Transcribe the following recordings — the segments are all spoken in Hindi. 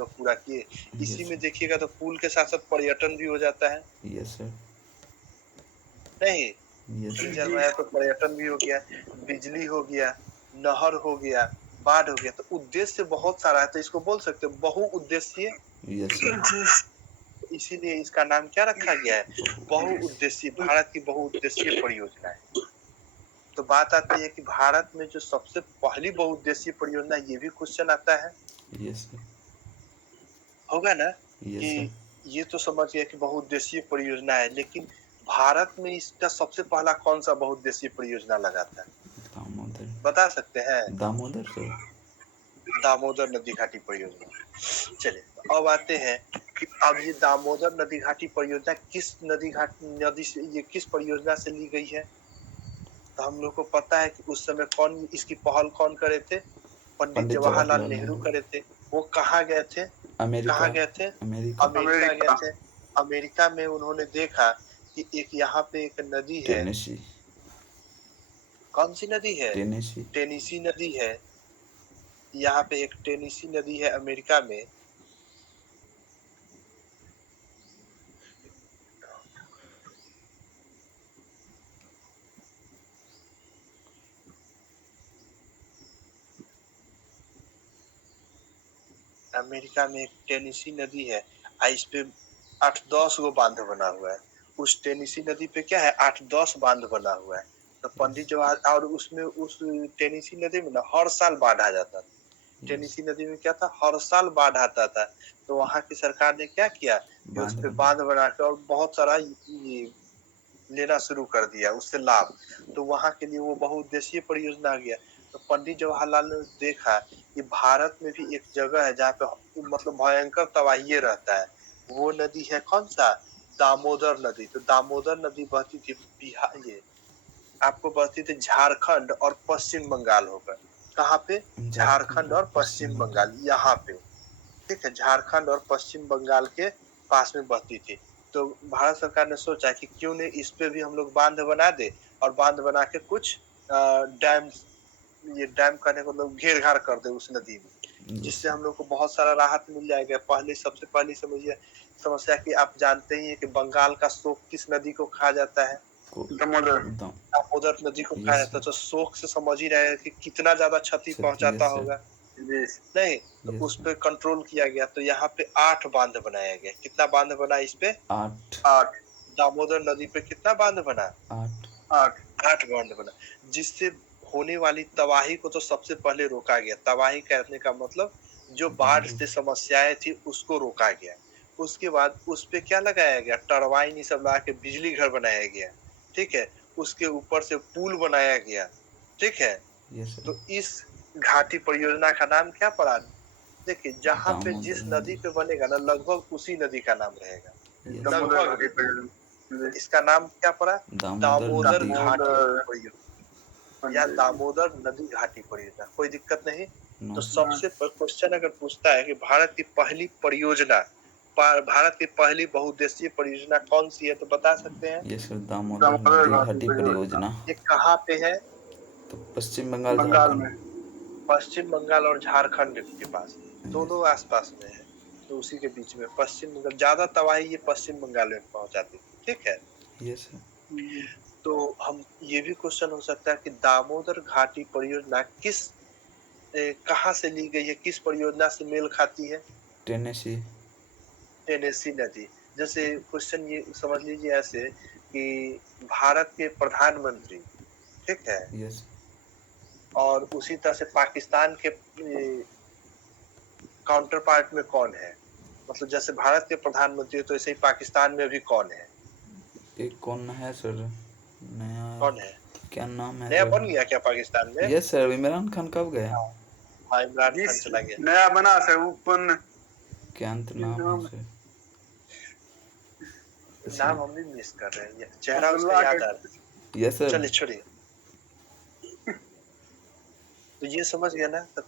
लोग पूरा किए। इसी यस में सर। देखिएगा तो पुल के साथ-साथ पर्यटन भी हो जाता है, यस सर। नहीं? यस पुल सर। जब है तो पर्यटन भी हो गया, बिजली हो गया, नहर हो गया, बाढ़ हो गया, तो उद्देश्य बहुत सारा है, तो इसको बोल सकते हो बहुउद्देशीय। Yes sir. इसीलिए इसका नाम क्या रखा गया है? बहुउद्देशीय, भारत की बहुउद्देशीय परियोजना है। तो बात आती है कि भारत में जो सबसे पहली बहुउद्देशीय परियोजना, ये भी क्वेश्चन आता है, यस सर। होगा ना? Yes sir. कि ये तो समझ गया कि बहुउद्देशीय परियोजना है, लेकिन भारत में इसका सबसे पहला कौन-सा बहुउद्देशीय परियोजना लगा था? दामोदर। बता सकते हैं? दामोदर सर। दामोदर नदी घाटी परियोजना। चलिए, तो अब आते हैं कि अब ये दामोदर नदी घाटी परियोजना किस नदी से, ये किस परियोजना से ली गई है? तो हम लोग को पता है कि उस समय कौन इसकी पहल कौन करे थे? पंडित पंडित जवाहरलाल जवाहरलाल नेहरू नेहरू। करे थे। वो कहाँ गए थे? अमेरिका। कहाँ गए थे? अमेरिका। अमेरिका गए थे। अमेरिका में उन्होंने देखा कि एक यहाँ पे एक नदी है। टेनेसी। कौन सी नदी है? टेनेसी। टेनिसी नदी है। यहाँ पे एक टेनिसी नदी है अमेरिका में। अमेरिका में एक टेनिसी नदी है, इस पे 8-10 गो बांध बना हुआ है। उस टेनिसी नदी पे क्या है, 8-10 बांध बना हुआ है। तो पंडित यस। जवाहर, और उसमें उस टेनिसी नदी में ना हर साल बाढ़ आ जाता था। यस। टेनिसी नदी में क्या था, हर साल बाढ़ आता था। तो वहाँ की सरकार ने क्या किया कि उस बांध पे बना। बांध बना के और बहुत सारा ये लेना शुरू कर दिया उससे लाभ। तो वहाँ के लिए वो बहुउद्देशीय परियोजना आ गया। तो पंडित जवाहरलाल ने देखा कि भारत में भी एक जगह है जहाँ पे मतलब भयंकर तबाही रहता है। वो नदी है कौन सा? दामोदर नदी। तो दामोदर नदी बहती थी बिहार, ये आपको बहती थी झारखंड और पश्चिम बंगाल होकर। कहाँ पे? झारखंड झारखंड और और पश्चिम पश्चिम बंगाल। बंगाल, यहाँ पे। ठीक है, झारखंड और पश्चिम बंगाल के पास में बहती थी। तो भारत सरकार ने सोचा कि क्यों नहीं इस पे भी हम लोग बांध बना दे, और बांध बना के कुछ डैम, ये डैम करने को मतलब घेर घार कर दे उस नदी में, यस जिससे सर। हम लोग को बहुत सारा राहत मिल जाएगा। पहले सबसे पहली समझिए समस्या कि आप जानते ही हैं कि बंगाल का शोक किस नदी को कहा जाता है? को दामोदर। दाम। दामोदर नदी को कहा यस जाता है। सर। तो शोक से समझ ही रहे हैं कि कितना ज्यादा क्षति पहुंचाता यस सर। होगा। नहीं, तो यस उस सर। पे कंट्रोल किया गया। तो यहाँ पे 8 बांध बनाया गया। कितना बांध बना इस पे? 8। 8। दामोदर नदी पे कितना बांध बना? 8। 8। 8 बांध बना, जिससे होने वाली तबाही को तो सबसे पहले रोका गया। तबाही कहने का मतलब जो बाढ़ बाढ़। से समस्याएं थी उसको रोका गया। उसके बाद उस पे क्या लगाया गया? टरबाइन ये सब लगा के बिजली घर बनाया गया। ठीक है, उसके ऊपर से पुल बनाया गया। ठीक है, यस सर। तो इस घाटी परियोजना का नाम क्या पड़ा? देखिए, जहाँ पे दामोदर जिस नदी नदी। पे बनेगा ना, लगभग उसी नदी का नाम रहेगा। Yes sir. लगभग इसका नाम क्या पड़ा? दामोदर दामोदर नदी घाटी घाटी। परियोजना या दामोदर नदी घाटी परियोजना, कोई दिक्कत नहीं। नो तो सर। सबसे क्वेश्चन अगर पूछता है कि भारत की पहली परियोजना, भारत की पहली बहुउद्देशीय परियोजना कौन सी है, तो बता सकते हैं? यस सर, दामोदर नदी घाटी परियोजना। ये कहाँ पे है? तो पश्चिम बंगाल झारखंड। पश्चिम बंगाल और झारखंड के पास, यस। दोनों आसपास में है। तो उसी के बीच में पश्चिम बंगाल, ज्यादा तबाही ये पश्चिम बंगाल में पहुंचाती थी। ठीक है, यस सर। तो हम ये भी क्वेश्चन हो सकता है कि दामोदर घाटी परियोजना कहाँ से ली गई है, किस परियोजना से मेल खाती है? टेनेसी। टेनेसी नदी। जैसे क्वेश्चन ये समझ लीजिए ऐसे कि भारत के प्रधानमंत्री, ठीक है, यस। और उसी तरह से पाकिस्तान के काउंटर पार्ट में कौन है? मतलब जैसे भारत के प्रधानमंत्री तो ऐसे ही पाकिस्तान में भी कौन है? एक कौन है सर? नया। कौन है? क्या नाम है नया सर? बन गया क्या पाकिस्तान में? यस सर, इमरान खान कब गया? हाँ, हाँ, इमरान खान चला गया। नया बना सर ओपन। क्या अंत नाम है सर? इसलिए। नाम हम भी मिस कर रहे हैं, चेहरा उसका अब्दुल्ला याद के। आ रहा है। Yes sir. चलिए छोड़िए। तो ये समझ गया ना, तो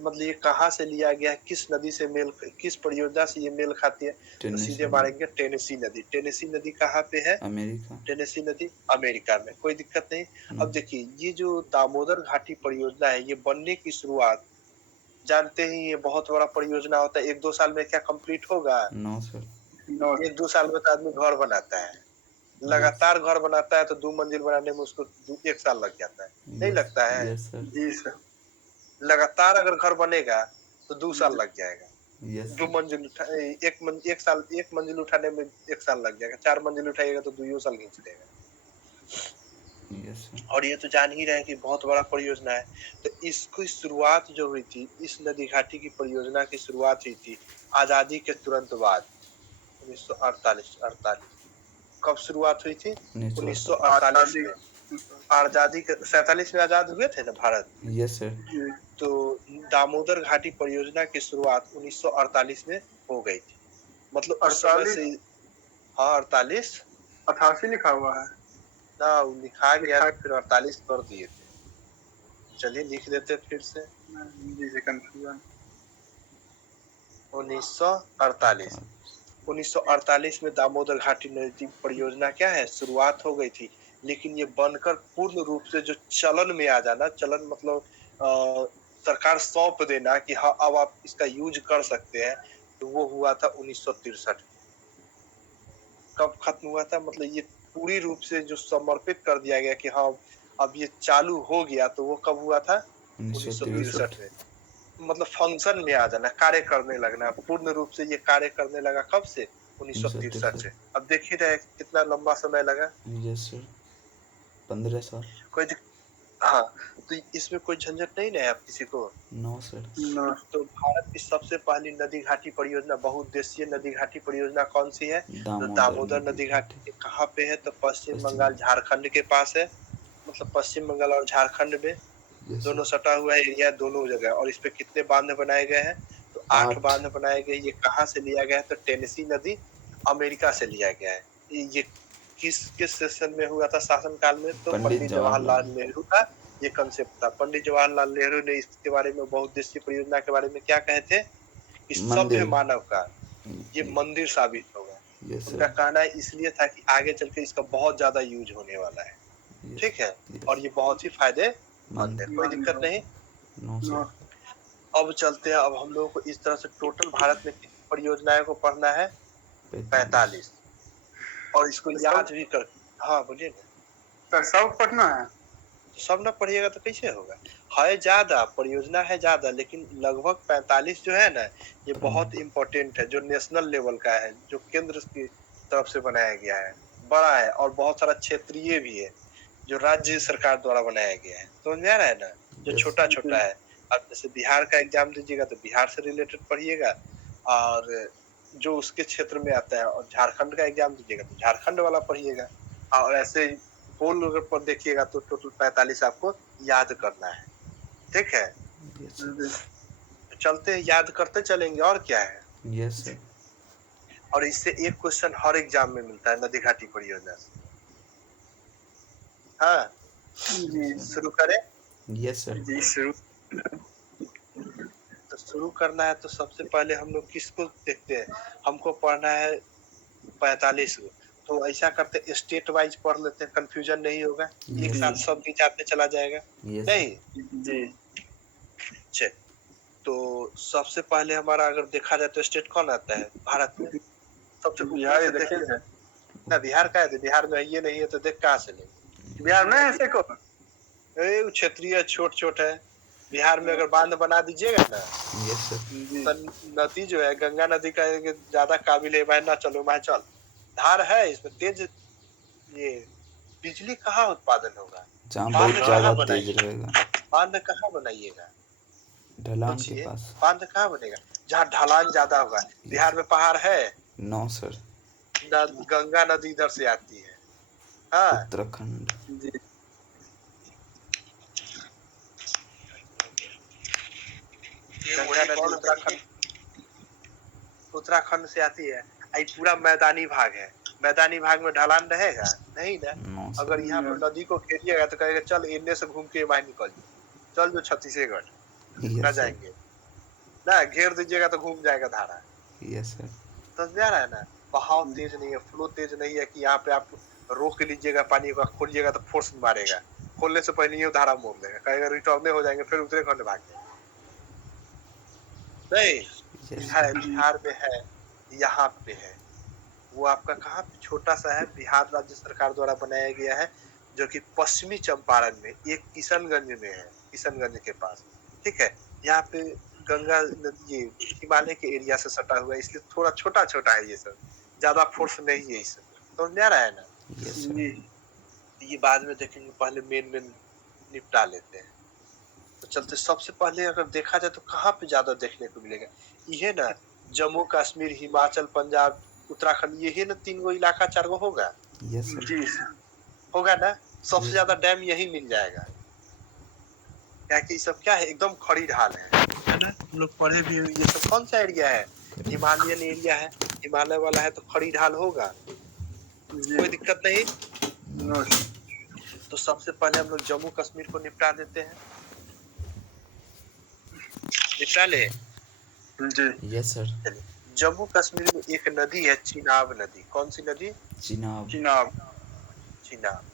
मतलब ये कहाँ से लिया गया है, किस नदी से मेल, किस परियोजना से ये मेल खाती है? तो सीधे टेनेसी। मारेंगे टेनेसी नदी। टेनेसी नदी कहाँ पे है? अमेरिका। टेनेसी नदी अमेरिका में, कोई दिक्कत नहीं। नो। अब देखिए, ये जो दामोदर घाटी परियोजना है, ये बनने की शुरुआत जानते ही ये बहुत बड़ा परियोजना होता है, 1-2 साल में क्या कंप्लीट होगा? No sir. 1-2 साल में तो आदमी घर बनाता है। लगातार घर बनाता है तो 2 मंजिल बनाने में उसको 1 साल लग जाता है। नहीं लगता है? Yes sir. जी सर। लगातार अगर घर बनेगा तो 2 साल लग जाएगा। यस 2 मंजिल 1 मंजिल उठाने में 1 साल लग जाएगा। 4 मंजिल उठाइएगा तो 2 साल खींच लेगा। Yes sir. और ये तो जान ही रहे हैं कि बहुत बड़ा परियोजना है। तो इसकी शुरुआत जो हुई थी, इस नदी घाटी की परियोजना की शुरुआत हुई थी आज़ादी के तुरंत बाद 1948 कब शुरुआत हुई थी? 1948 में। आज़ादी के 47 में आज़ाद हुए थे ना भारत? Yes sir. तो दामोदर घाटी परियोजना की शुरुआत 1948 में हो गई थी। मतलब उस समय से हाँ 48 88 लिखा हुआ है ना, लिखा गया था फिर 48 कर दिए थे। चलिए लिख देते फिर से हिंदी से कंफ्यूजन। 1948 1948 में दामोदर घाटी नदी परियोजना क्या है शुरुआत हो गई थी, लेकिन ये बनकर पूर्ण रूप से जो चलन में आ जाना, चलन मतलब सरकार सौंप देना कि हाँ अब आप इसका यूज कर सकते हैं, तो वो हुआ था 1963 में। कब खत्म हुआ था? मतलब ये पूरी रूप से जो समर्पित कर दिया गया कि हाँ अब ये चालू हो गया, तो वो कब हुआ था? 1963 में। मतलब फंक्शन में आ जाना, कार्य करने लगना, पूर्ण रूप से ये कार्य करने लगा कब से? 1963 से। अब देख ही रहे कितना लंबा समय लगा। Yes sir. 15 साल। कोई हाँ, तो इसमें कोई झंझट नहीं ना है आप किसी को? No sir. तो भारत की सबसे पहली नदी घाटी परियोजना, बहुउद्देशीय नदी घाटी परियोजना कौन सी है? तो दामोदर नदी घाटी कहाँ पे है? तो पश्चिम बंगाल झारखंड के पास है। मतलब पश्चिम बंगाल और झारखंड में दोनों सटा हुआ है एरिया, दोनों जगह। और इस पे कितने बांध बनाए गए हैं? तो 8 बांध बनाए गए। ये कहाँ से लिया गया है? तो टेनेसी नदी अमेरिका से लिया गया है। ये किस सेशन में हुआ था शासनकाल में? तो पंडित जवाहरलाल नेहरू का ये कंसेप्ट था। पंडित जवाहरलाल नेहरू ने इसके बारे में, बहुउद्देशीय परियोजना के बारे में क्या कहे थे? कि सभ्य मानव का ये मंदिर साबित होगा। उनका कहना है इसलिए था कि आगे चल के इसका बहुत ज्यादा यूज होने वाला है। ठीक है, और ये बहुत ही फायदेमंद है, कोई दिक्कत नहीं। अब चलते हैं, अब हम लोगों को इस तरह से टोटल भारत में कितनी परियोजनाएं को पढ़ना है? 45। और इसको याद भी कर, हाँ बोलिए ना। सब पढ़ना है? सब ना पढ़िएगा तो कैसे होगा? है ज्यादा, परियोजना है ज्यादा, लेकिन लगभग 45 जो है ना, ये बहुत इम्पोर्टेंट है, जो नेशनल लेवल का है, जो केंद्र की तरफ से बनाया गया है, बड़ा है। और बहुत सारा क्षेत्रीय भी है, जो राज्य सरकार द्वारा बनाया गया है। समझ में आ रहा है ना? जो छोटा छोटा है। अब जैसे बिहार का एग्जाम दीजिएगा तो बिहार से रिलेटेड पढ़िएगा, और जो उसके क्षेत्र में आता है। और झारखंड का एग्जाम दीजिएगा तो झारखंड वाला पढ़िएगा। और ऐसे होल अगर पर देखिएगा तो टोटल 45 आपको याद करना है। ठीक है, चलते हैं, याद करते चलेंगे, और क्या है। Yes sir. और इससे एक क्वेश्चन हर एग्जाम में मिलता है नदी घाटी परियोजना से। हाँ शुरू करें? Yes sir. जी शुरू। तो शुरू करना है तो सबसे पहले हम लोग किसको देखते हैं? हमको पढ़ना है 45 को। तो ऐसा करते स्टेट वाइज पढ़ लेते हैं, कंफ्यूजन नहीं होगा। एक साथ सब विचारते चला जाएगा। नहीं जी चल, तो सबसे पहले हमारा अगर देखा जाए तो स्टेट कौन आता है भारत में? सबसे बिहार ऊपर से देखिए ना। बिहार का है? बिहार में ये नहीं है तो देख कहाँ से लेंगे? बिहार में ऐसे को क्षेत्रीय छोट छोट है। बिहार में अगर बांध बना दीजिएगा ना, तो नदी जो है गंगा नदी का ज्यादा काबिल है। मैं ना चलो, मैं चल, धार है इसमें तेज, ये बिजली कहाँ उत्पादन होगा? बहुत ज्यादा तेज रहेगा। बांध कहाँ बनाइएगा? ढलान के पास। बांध कहाँ बनेगा? जहाँ ढलान ज्यादा होगा। बिहार में पहाड़ है? No sir. गंगा नदी इधर से आती है। हाँ उत्तराखंड। गंगा नदी उत्तराखंड से आती है। आई पूरा मैदानी भाग है, मैदानी भाग में ढलान रहेगा नहीं ना। अगर यहाँ पर नदी को घेरिएगा तो कहेगा चल इन्ने से घूम के वहां निकल चल, जो छत्तीसगढ़ न जाएंगे ना, घेर दीजिएगा तो घूम जाएगा धारा। Yes sir. समझ में आ रहा है ना? बहाव तेज नहीं है, फ्लो तेज नहीं है कि यहाँ पे आप रोक लीजिएगा पानी को, खोलिएगा तो फोर्स मारेगा। खोलने से पहले ही धारा मोड़ देगा, कहेगा रिटर्न हो जाएंगे, फिर उतरे खंड भाग जाएंगे। नहीं यस है, सर। बिहार में है, यहाँ पे है। वो आपका कहाँ पे छोटा सा है, बिहार राज्य सरकार द्वारा बनाया गया है, जो कि पश्चिमी चंपारण में एक किशनगंज में है, किशनगंज के पास। ठीक है, यहाँ पे गंगा नदी ये हिमालय के एरिया से सटा हुआ है, इसलिए थोड़ा छोटा छोटा है ये सब, ज्यादा फोर्स नहीं है इसमें। समझ में आ रहा है ना? Yes sir. जी ये बाद में देखेंगे, पहले मेन निपटा लेते हैं। तो चलते सबसे पहले अगर देखा जाए तो कहाँ पे ज्यादा देखने को मिलेगा, ये ना जम्मू कश्मीर, हिमाचल, पंजाब, उत्तराखंड, यही ना 3 गो इलाका 4 गो होगा, यस सर। जी सर। होगा ना? सबसे यस ज्यादा सर। डैम यही मिल जाएगा, क्या कि ये सब क्या है, एकदम खड़ी ढाल है ना? हम लोग पढ़े भी हुए, ये सब कौन सा एरिया है, हिमालयन एरिया है, हिमालय वाला है तो खड़ी ढाल होगा, जी कोई दिक्कत नहीं। No sir. तो सबसे पहले हम लोग जम्मू कश्मीर को निपटा देते हैं, निपटा ले। जी यस सर। चलिए, जम्मू कश्मीर में एक नदी है, चिनाब नदी। कौन सी नदी? चिनाब। चिनाब। चिनाब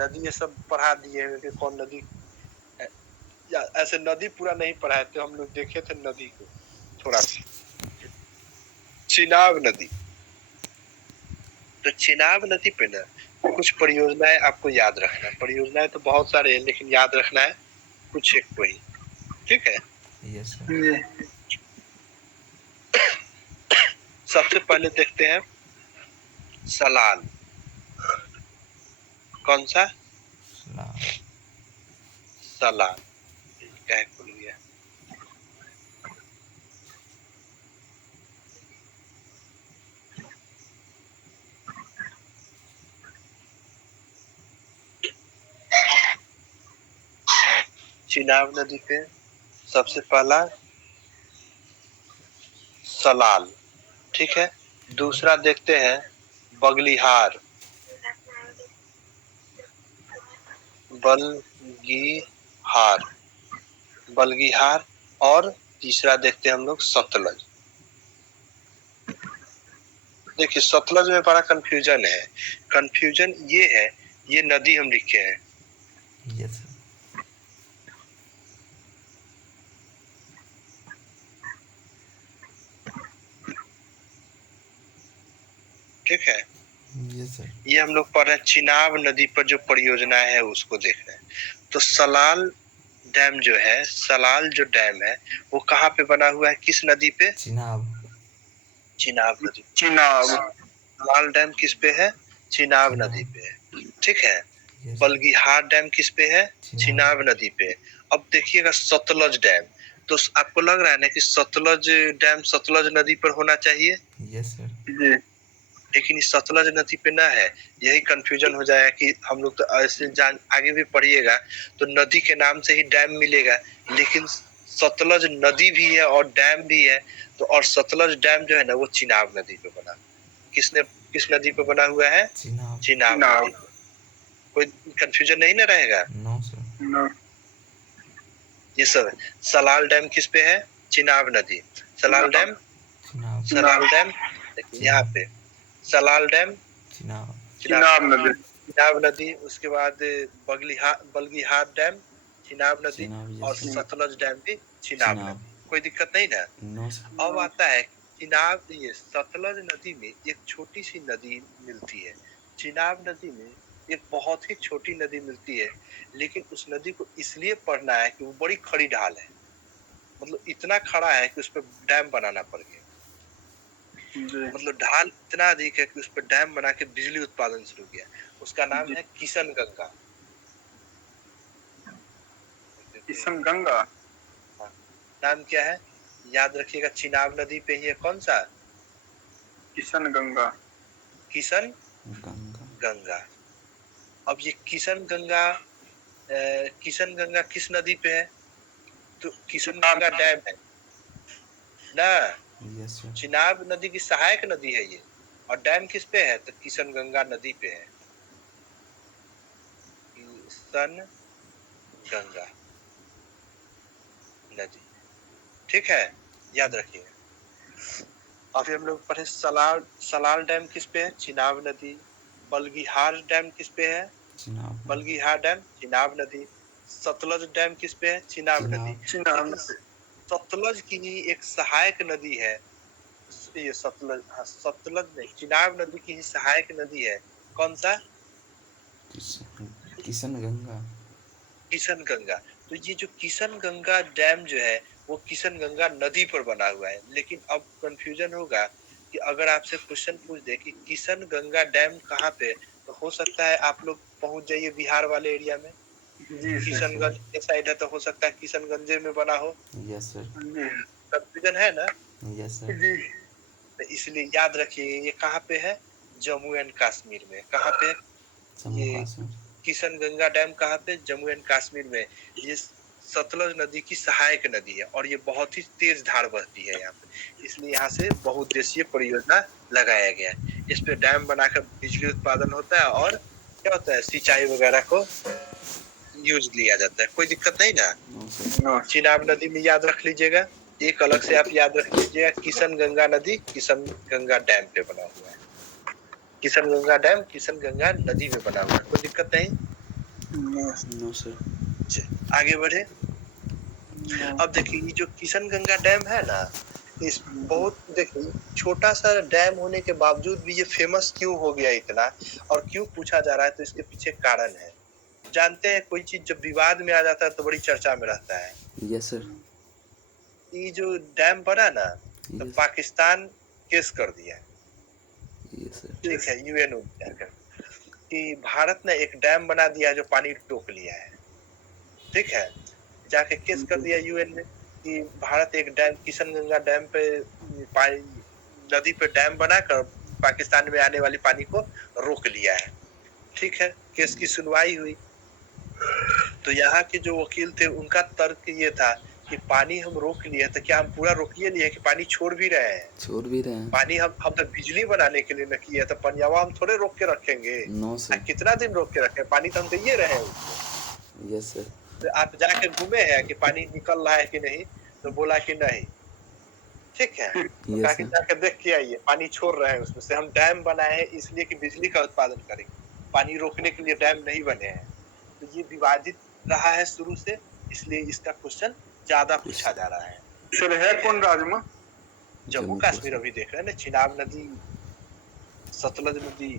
नदी। ये सब पढ़ा दिए हैं कि कौन नदी है। या ऐसे नदी पूरा नहीं पढ़ाए थे हम लोग, देखे थे नदी को थोड़ा सा। चिनाब नदी, तो चिनाब नदी पे ना कुछ परियोजनाएं आपको याद रखना है। परियोजनाएं तो बहुत सारे हैं, लेकिन याद रखना है कुछ एक को ही। ठीक है, यस सर। जी सबसे पहले देखते हैं सलाल। कौन सा? सलाल। सलाल। क्या भूल गया। चिनाब नदी पे सबसे पहला सलाल। ठीक है, दूसरा देखते हैं बगलिहार, बलगीहार, बलगीहार। और तीसरा देखते हैं हम लोग सतलज। देखिए, सतलज में बड़ा कंफ्यूजन है। कंफ्यूजन ये है, ये नदी हम लिखे हैं, यस सर। ठीक है। Yes sir. ये हम लोग पढ़ रहे हैं, चिनाब नदी पर जो परियोजना है उसको देख रहे हैं। तो सलाल डैम जो है, सलाल जो डैम है वो कहाँ पे बना हुआ है, किस नदी पे? चिनाब। चिनाब नदी। चिनाब। सलाल डैम किस पे है? चिनाब नदी चिनाब। पे है। ठीक है, यस सर। बलगीहार डैम किस पे है? चिनाब। चिनाब नदी पे। अब देखिएगा सतलज डैम, तो आपको लग रहा है ना कि सतलज डैम सतलज नदी पर होना चाहिए, यस सर। जी लेकिन इस सतलज नदी पे ना है। यही कंफ्यूजन हो जाएगा कि हम लोग तो ऐसे जान आगे भी पढ़िएगा तो नदी के नाम से ही डैम मिलेगा, लेकिन सतलज नदी भी है और डैम भी है। तो और सतलज डैम जो है ना वो चिनाब नदी पे बना। किसने, किस नदी पे बना हुआ है? चिनाब। चिनाब चिनाब। नदी पे। कोई कंफ्यूजन नहीं ना रहेगा? No sir. नो ये सब है। सलाल डैम किस पे है? चिनाब नदी। सलाल डैम, चिनाब। सलाल डैम देखिए यहाँ चिनाब। पे, सलाल डैम, चिनाब। चिनाब नदी। चिनाब नदी। उसके बाद बलगीहार डैम, चिनाब नदी। चिनाब। और यस सर। सतलज डैम भी चिनाब चिनाब। नदी। कोई दिक्कत नहीं ना? No sir. अब आता है चिनाब, ये सतलज नदी में एक छोटी सी नदी मिलती है। चिनाब नदी में एक बहुत ही छोटी नदी मिलती है, लेकिन उस नदी को इसलिए पढ़ना है कि वो बड़ी खड़ी ढाल है, मतलब इतना खड़ा है कि उस पर डैम बनाना पड़ गया। जी मतलब ढाल इतना अधिक है कि उस पर डैम बना के बिजली उत्पादन शुरू किया। उसका नाम जी। है किशन गंगा। किशन गंगा। हाँ, नाम क्या है याद रखिएगा, चिनाब नदी पे ही है। कौन सा? किशन गंगा। किशन गंगा। गंगा। अब ये किशन गंगा किस नदी पे है? तो किशन गंगा डैम है ना। Yes sir. चिनाब नदी की सहायक नदी है ये, और डैम किस पे है? तो किशन गंगा नदी पे है। किशन गंगा नदी। ठीक है, याद रखिएगा। अभी हम लोग पढ़े सलाल, सलाल डैम किस पे है? चिनाब नदी। बलगीहार डैम किस पे है? चिनाब। बलगीहार डैम चिनाब नदी। सतलज डैम किस पे है? चिनाब नदी। चिनाब लेकिन नदी। सतलज की ही एक सहायक नदी है। ये सतलज, हाँ सतलज नहीं, चिनाब नदी की ही सहायक नदी है। कौन सा? किशन गंगा। किशन गंगा। तो ये जो किशन गंगा डैम जो है वो किशन गंगा नदी पर बना हुआ है। लेकिन अब कंफ्यूजन होगा कि अगर आपसे क्वेश्चन पूछ दे कि किशन गंगा डैम कहाँ पे, तो हो सकता है आप लोग पहुंच जाइए बिहार वाले एरिया में। जी सर। किशनगंज के साइड है तो हो सकता है किशनगंजे में बना हो। Yes sir. जी कंफ्यूजन है ना? Yes sir. जी तो इसलिए याद रखिए ये कहाँ पे है? जम्मू एंड कश्मीर में। कहाँ पे? जम्मू ये कश्मीर। किशन गंगा डैम कहाँ पे? जम्मू एंड कश्मीर में। ये सतलज नदी की सहायक नदी है और ये बहुत ही तेज धार बहती है यहाँ पे, इसलिए यहाँ से बहुउद्देशीय परियोजना लगाया गया है। इस पे डैम बनाकर बिजली उत्पादन होता है और क्या होता है, सिंचाई वगैरह को यूज लिया जाता है। कोई दिक्कत नहीं ना? No sir. नो चिनाब नदी में याद रख लीजिएगा। एक अलग से आप याद रख लीजिएगा, किशन गंगा नदी किशन गंगा डैम पे बना हुआ है। किशन गंगा डैम किशन गंगा नदी में बना हुआ है। कोई दिक्कत नहीं? No sir. आगे बढ़े। अब देखिए ये जो किशन गंगा डैम है ना, इस बहुत देखिए छोटा सा डैम होने के बावजूद भी ये फेमस क्यों हो गया इतना, और क्यों पूछा जा रहा है, तो इसके पीछे कारण है। जानते हैं कोई चीज जब विवाद में आ जाता है तो बड़ी चर्चा में रहता है। Yes sir. ये जो डैम बना ना, तो यस। पाकिस्तान केस कर दिया, यस सर। ठीक है, यूएन में जाकर कि भारत ने एक डैम बना दिया जो पानी रोक लिया है। ठीक है, जाके केस कर दिया यूएन में कि भारत एक डैम किशन गंगा डैम पे नदी पे डैम बनाकर पाकिस्तान में आने वाली पानी को रोक लिया है। ठीक है, केस की सुनवाई हुई तो यहाँ के जो वकील थे उनका तर्क ये था कि पानी हम रोक लिए तो क्या हम पूरा रोकिए नहीं है कि पानी छोड़ भी रहे हैं? छोड़ भी रहे हैं। पानी हम तो बिजली बनाने के लिए न किया, तो पंजाबा हम थोड़े रोक के रखेंगे? No sir. कितना दिन रोक के रखे? पानी तो हम दे रहे हैं उसको। Yes sir. तो आप जाके घूमे हैं कि पानी निकल रहा है कि नहीं, तो बोला कि नहीं। ठीक है, तो कहा यस कि सर। जाके देख के आइए, पानी छोड़ रहे हैं उसमें से। हम डैम बनाए हैं इसलिए कि बिजली का उत्पादन करेंगे, पानी रोकने के लिए डैम नहीं बने हैं। तो ये विवादित रहा है शुरू से, इसलिए इसका क्वेश्चन ज्यादा पूछा जा रहा है। सर है कौन राज्य में? जम्मू कश्मीर अभी देख रहे हैं ना, चिनाब नदी, सतलज नदी,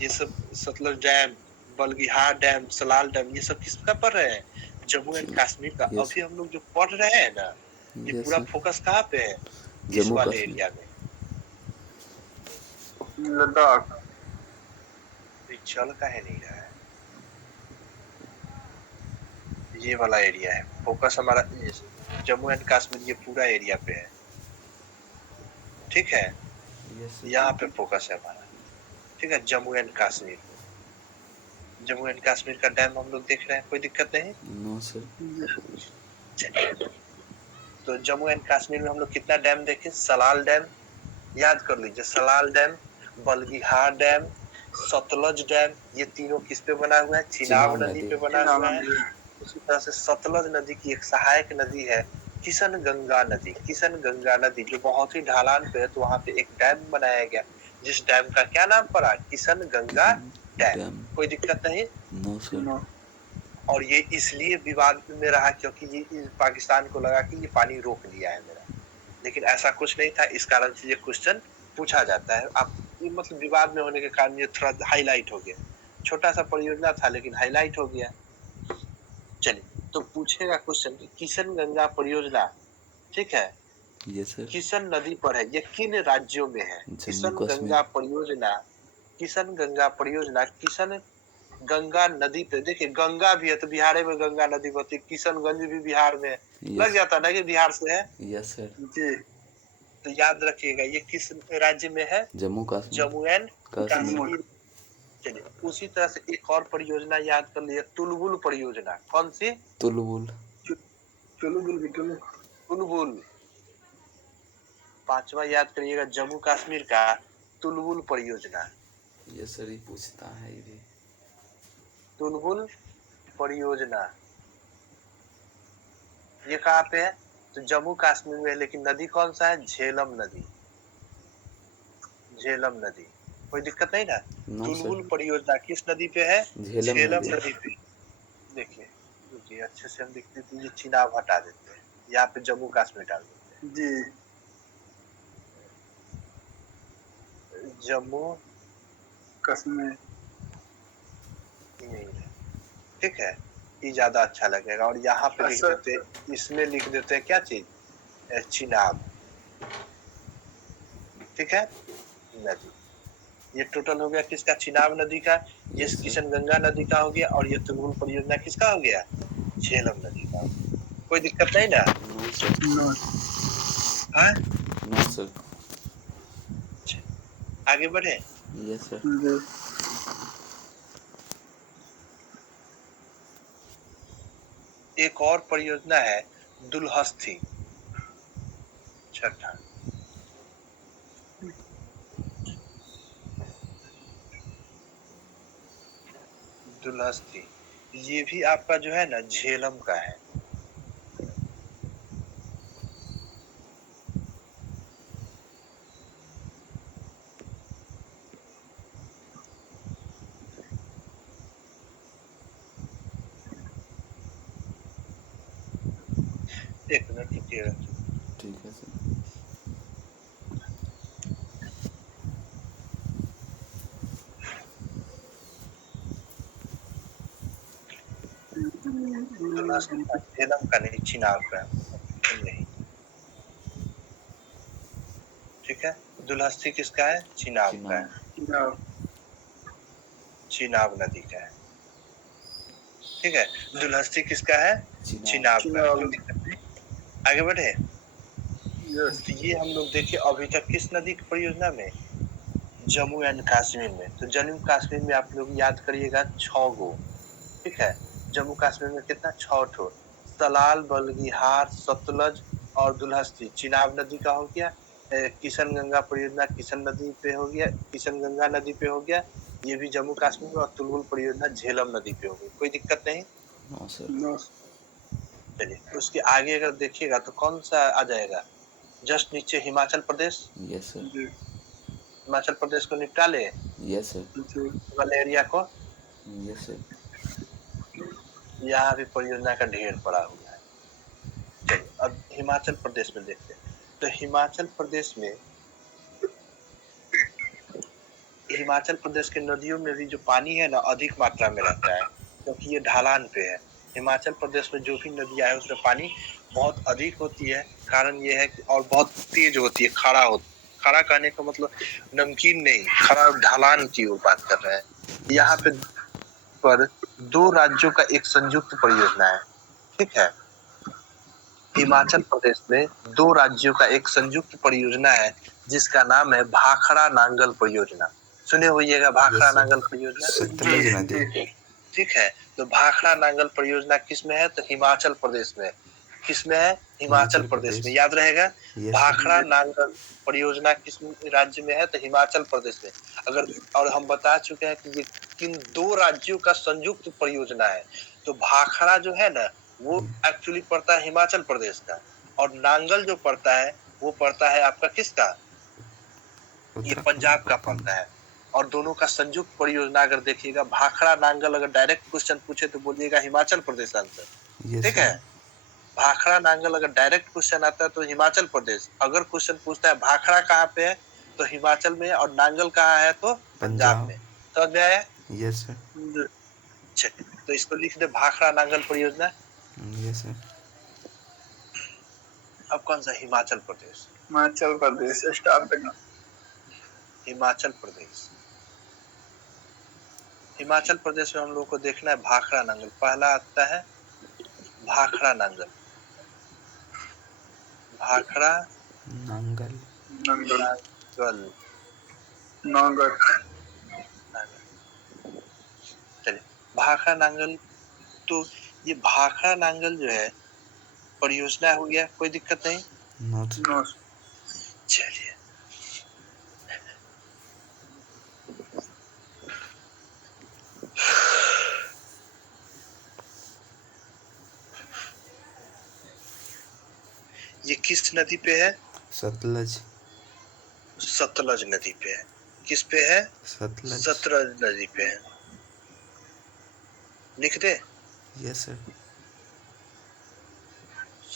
ये सब, Sutlej dam, Baglihar dam, Salal dam, ये सब किसका पढ़ रहे हैं? जम्मू एंड कश्मीर का। यस। अभी हम लोग जो पढ़ रहे हैं ना, ये यस पूरा सर। फोकस कहाँ पे है? इस जम्मू वाले कश्मीर। एरिया में, लद्दाख। चल का है नहीं रहा है, ये वाला एरिया है फोकस हमारा। जम्मू एंड कश्मीर ये पूरा एरिया पे है, ठीक है, यस सर। यहाँ पे फोकस है हमारा। ठीक है, जम्मू एंड कश्मीर, जम्मू एंड कश्मीर का डैम हम लोग देख रहे हैं, कोई दिक्कत नहीं। No sir. तो जम्मू एंड कश्मीर में हम लोग कितना डैम देखे? सलाल डैम, याद कर लीजिए, Salal dam, Baglihar dam, Sutlej dam, ये तीनों किस पे बना हुआ है? चिनाब नदी पे बना हुआ है। उसी तरह से सतलज नदी की एक सहायक नदी है किशन गंगा नदी। किशन गंगा नदी जो बहुत ही ढलान पे है, तो वहां पे एक डैम बनाया गया, जिस डैम का क्या नाम पड़ा? किशन गंगा डैम। कोई दिक्कत नहीं। No sir. और ये इसलिए विवाद में रहा क्योंकि ये पाकिस्तान को लगा कि ये पानी रोक लिया है मेरा, लेकिन ऐसा कुछ नहीं था। इस कारण से ये क्वेश्चन पूछा जाता है। आप ये मतलब विवाद में होने के कारण ये थोड़ा हाईलाइट हो गया, छोटा सा परियोजना था लेकिन हाईलाइट हो गया। चलिए, तो पूछेगा क्वेश्चन कि किशन गंगा परियोजना, ठीक है, यस सर। किशन नदी पर है, ये किन राज्यों में है? किशन गंगा परियोजना, किशन गंगा परियोजना किशन गंगा नदी पे, देखिए गंगा भी है तो बिहार में गंगा नदी बहती, किशनगंज भी बिहार में है, लग जाता ना कि बिहार से है। Yes sir. जी, तो याद रखिएगा ये किस राज्य में है? जम्मू कश्मीर। जम्मू एंड कश्मीर। चलिए, उसी तरह से एक और परियोजना याद कर लीजिए, तुलबुल परियोजना। कौन सी? तुलबुल। तुलबुल। पांचवा याद करिएगा, जम्मू कश्मीर का तुलबुल परियोजना। ये सर ही पूछता है ये। तुलबुल परियोजना ये कहाँ पे है? तो जम्मू कश्मीर में है, लेकिन नदी कौन सा है? झेलम नदी, झेलम नदी। कोई दिक्कत नहीं ना? तुलबुल परियोजना किस नदी पे है? झेलम नदी पे। देखिए अच्छे से हम लिख देते, ये चिनाब हटा देते हैं, यहाँ पे जम्मू कश्मीर डाल देते जी हैं। जम्मू कश्मीर कश्मीर, ठीक है, ये ज्यादा अच्छा लगेगा। और यहाँ पे लिख सर देते, इसमें लिख देते हैं क्या चीज, चिनाब, ठीक है, नदी। ये टोटल हो गया किसका, चिनाब नदी का। ये यस सर। किशनगंगा नदी का हो गया। और ये तुंगल परियोजना किसका हो गया, झेलम नदी का। कोई दिक्कत नहीं ना। No sir. नो हाँ, नो सर। आगे बढ़े। Yes sir. जी एक और परियोजना है दुलहस्थी, छठा। दुलहस्थी, ये भी आपका जो है ना झेलम का है। एक मिनट रुकिएगा। ठीक है सर। दुलहस्थी का झेलम का नहीं, चिनाब का नहीं, ठीक है। दुलहस्थी किसका है, चिनाब का है, चिनाब। नो चिनाब नदी का है, ठीक है। दुलहस्थी किसका है, चिनाब। चिनाब का है। चिनाब। कोई दिक्कत नहीं, आगे बढ़े। यस तो ये हम लोग देखिए अभी तक किस नदी की परियोजना में, जम्मू एंड कश्मीर में। तो जम्मू कश्मीर में आप लोग याद करिएगा 6 गो, ठीक है। जम्मू कश्मीर में कितना, 6 ठो। सलाल, बल्गिहार, सतलज और दुलहस्ती चिनाब नदी का हो गया। किशन गंगा परियोजना किशन नदी पे हो गया, किशन गंगा नदी पे हो गया, ये भी जम्मू कश्मीर में। और तुलगुल परियोजना झेलम नदी पे हो गई। कोई दिक्कत नहीं। No sir. नो चलिए उसके आगे अगर देखिएगा तो कौन सा आ जाएगा, जस्ट नीचे हिमाचल प्रदेश। Yes sir. जी हिमाचल प्रदेश को निपटा ले, यस सर। जी वाले एरिया को। Yes sir. यहाँ भी परियोजना का ढेर पड़ा हुआ है। चलिए अब हिमाचल प्रदेश में देखते हैं। तो हिमाचल प्रदेश में, हिमाचल प्रदेश के नदियों में भी जो पानी है ना अधिक मात्रा में रहता है, क्योंकि ये ढलान पे है। हिमाचल प्रदेश में जो भी नदियां है उसमें पानी बहुत अधिक होती है। कारण ये है कि और बहुत तेज होती है, खड़ा कहने का मतलब नमकीन नहीं, खड़ा ढलान की वो बात कर रहे हैं। यहाँ पे पर 2 राज्यों का एक संयुक्त परियोजना है, ठीक है। हिमाचल प्रदेश में 2 राज्यों का एक संयुक्त परियोजना है जिसका नाम है भाखड़ा नांगल परियोजना। सुने होइएगा भाखड़ा यस सर। नांगल परियोजना, सतलज नदी। जी ठीक है। तो भाखड़ा नांगल परियोजना किस में है, तो हिमाचल प्रदेश में। किस में है, हिमाचल हिमाचल प्रदेश में, प्रदेश। याद रहेगा। Yes sir. भाखड़ा नांगल परियोजना किस राज्य में है, तो हिमाचल प्रदेश में। अगर, और हम बता चुके हैं कि ये किन 2 राज्यों का संयुक्त परियोजना है। तो भाखड़ा जो है ना वो एक्चुअली पड़ता है हिमाचल प्रदेश का, और नांगल जो पड़ता है वो पड़ता है आपका किसका, ये उत्तराखंड। पंजाब का पड़ता है। और दोनों का संयुक्त परियोजना अगर देखिएगा, भाखड़ा नांगल अगर डायरेक्ट क्वेश्चन पूछे तो बोलिएगा हिमाचल प्रदेश आंसर, यस ठीक सर। है। भाखड़ा नांगल अगर डायरेक्ट क्वेश्चन आता है तो हिमाचल प्रदेश, अगर क्वेश्चन पूछता है भाखड़ा कहाँ पे है तो हिमाचल में, और नांगल कहाँ है तो पंजाब में। पंजाब। समझ में आया। Yes sir. जी चलिए तो इसको लिख दे भाखड़ा नांगल परियोजना। Yes sir. अब कौन सा, हिमाचल प्रदेश, हिमाचल प्रदेश स्टार्ट करना हिमाचल प्रदेश। हिमाचल प्रदेश में हम लोग को देखना है भाखड़ा नांगल। पहला आता है भाखड़ा नांगल, भाखड़ा नांगल। नंगल नांगल, नांगल चलिए भाखड़ा नांगल। तो ये भाखड़ा नांगल जो है परियोजना हो गया, कोई दिक्कत नहीं। नॉट। नो चलिए ये किस नदी पे है, सतलज। सतलज नदी पे है। किस पे है, सतलज। सतलज नदी पे है। लिख दे, यस सर।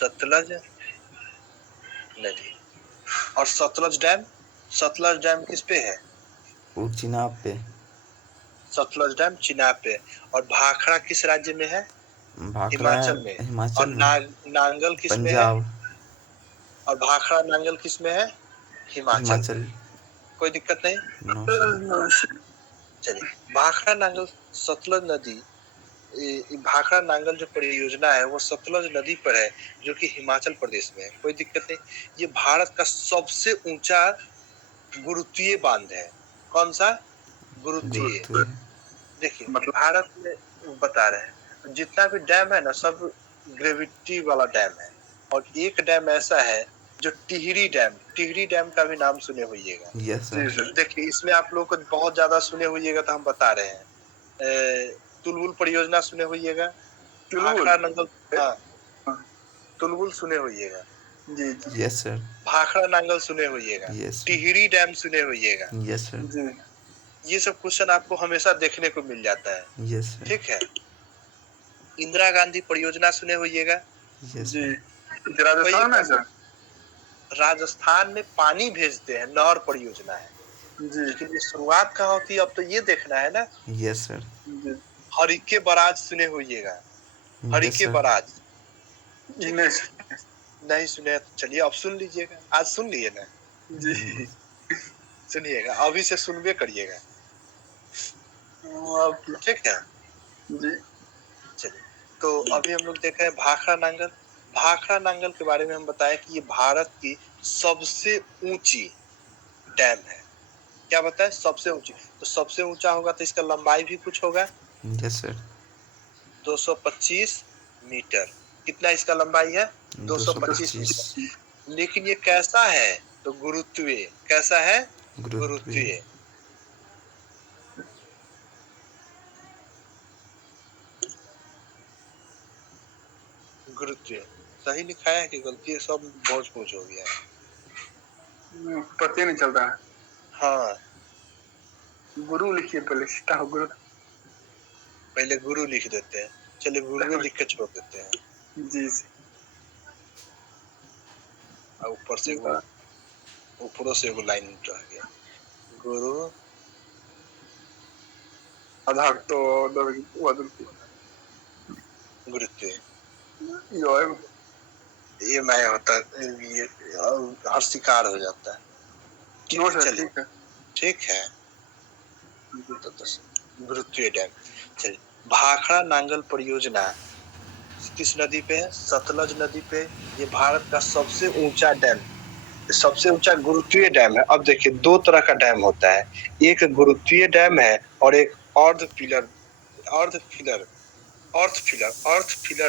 सतलज नदी। और सतलज डैम किस पे है? वो चिनाब पे। सतलज डैम चिनाब पे। और भाखड़ा किस राज्य में है? भाखड़ा हिमाचल में। और हिमाचल में। नांगल किस में है? पंजाब। और भाखड़ा नांगल किस में है? हिमाचल में। हिमाचल। कोई दिक्कत नहीं। No sir. चलिए, भाखड़ा नांगल सतलज नदी, भाखड़ा नांगल जो परियोजना है वो सतलज नदी पर है, जो कि हिमाचल प्रदेश में है। कोई दिक्कत नहीं। ये भारत का सबसे ऊंचा गुरुत्वीय बांध है। कौन सा? गुरुत्वीय। गुरुत्वीय। देखिए, मतलब भारत में बता रहे हैं जितना भी डैम है ना, सब ग्रेविटी वाला डैम है। और एक डैम ऐसा है जो टिहरी डैम का भी नाम सुने होइएगा। यस जी सर। सर। देखिए, इसमें आप लोग को बहुत ज्यादा सुने होइएगा, तो हम बता रहे हैं। तुलबुल परियोजना सुने होइएगा। तुलबुल। भाखड़ा नांगल, हाँ, हाँ, तुलबुल सुने होइएगा। जी जी यस सर। भाखड़ा नांगल सुने होइएगा। Yes sir. टिहरी डैम सुने होइएगा। Yes sir. जी ये सब क्वेश्चन आपको हमेशा देखने को मिल जाता है। Yes sir. ठीक है। इंदिरा गांधी परियोजना सुने होइएगा। यस जी। सर। राजस्थान में सर। राजस्थान में पानी भेजते हैं, नहर परियोजना है। जी लेकिन ये शुरुआत कहाँ होती है, अब तो ये देखना है ना। Yes sir. जी। हरिके बराज सुने होइएगा। Yes Harike sir. बराज। नहीं सर। नहीं सुने तो चलिए अब सुन लीजिएगा, आज सुन लिए ना। जी। सुनिएगा, अभी से सुनबे करिएगा। आप- ठीक है। जी चलिए, तो अभी हम लोग देख रहे हैं भाखड़ा नांगल। भाखड़ा नांगल के बारे में हम बताएं कि ये भारत की सबसे ऊंची डैम है। क्या बताएं? सबसे ऊंची। तो सबसे ऊंचा होगा तो इसका लंबाई भी कुछ होगा। Yes sir. 225 मीटर। कितना इसका लंबाई है? 225 225। मीटर। लेकिन ये कैसा है? तो गुरुत्वीय। कैसा है? गुरुत्वीय। गुरुत्वीय। गुरुत्वीय सही लिखा है कि गलती है? सब भोज पूछ हो गया है। पता नहीं चल रहा है। हाँ, गुरु लिखिए पहले, स्टा गुरु। पहले गुरु लिख देते हैं। चलिए, गुरुए लिख के छोड़ देते हैं। जी जी। और ऊपर से वो, ऊपरों से एगो लाइन रह गया। गुरु आधार तो गुरुत्वीय। यो है। ये मैं होता, ये हर शिकार हो जाता है। नो सर, चलिए, ठीक है। ठीक है। तो गुरुत्वीय डैम। चलिए, भाखड़ा नांगल परियोजना किस नदी पे है? सतलज नदी पे। ये भारत का सबसे ऊंचा डैम, सबसे ऊंचा गुरुत्वीय डैम है। अब देखिए, दो तरह का डैम होता है। एक गुरुत्वीय डैम है और एक अर्ध फिलर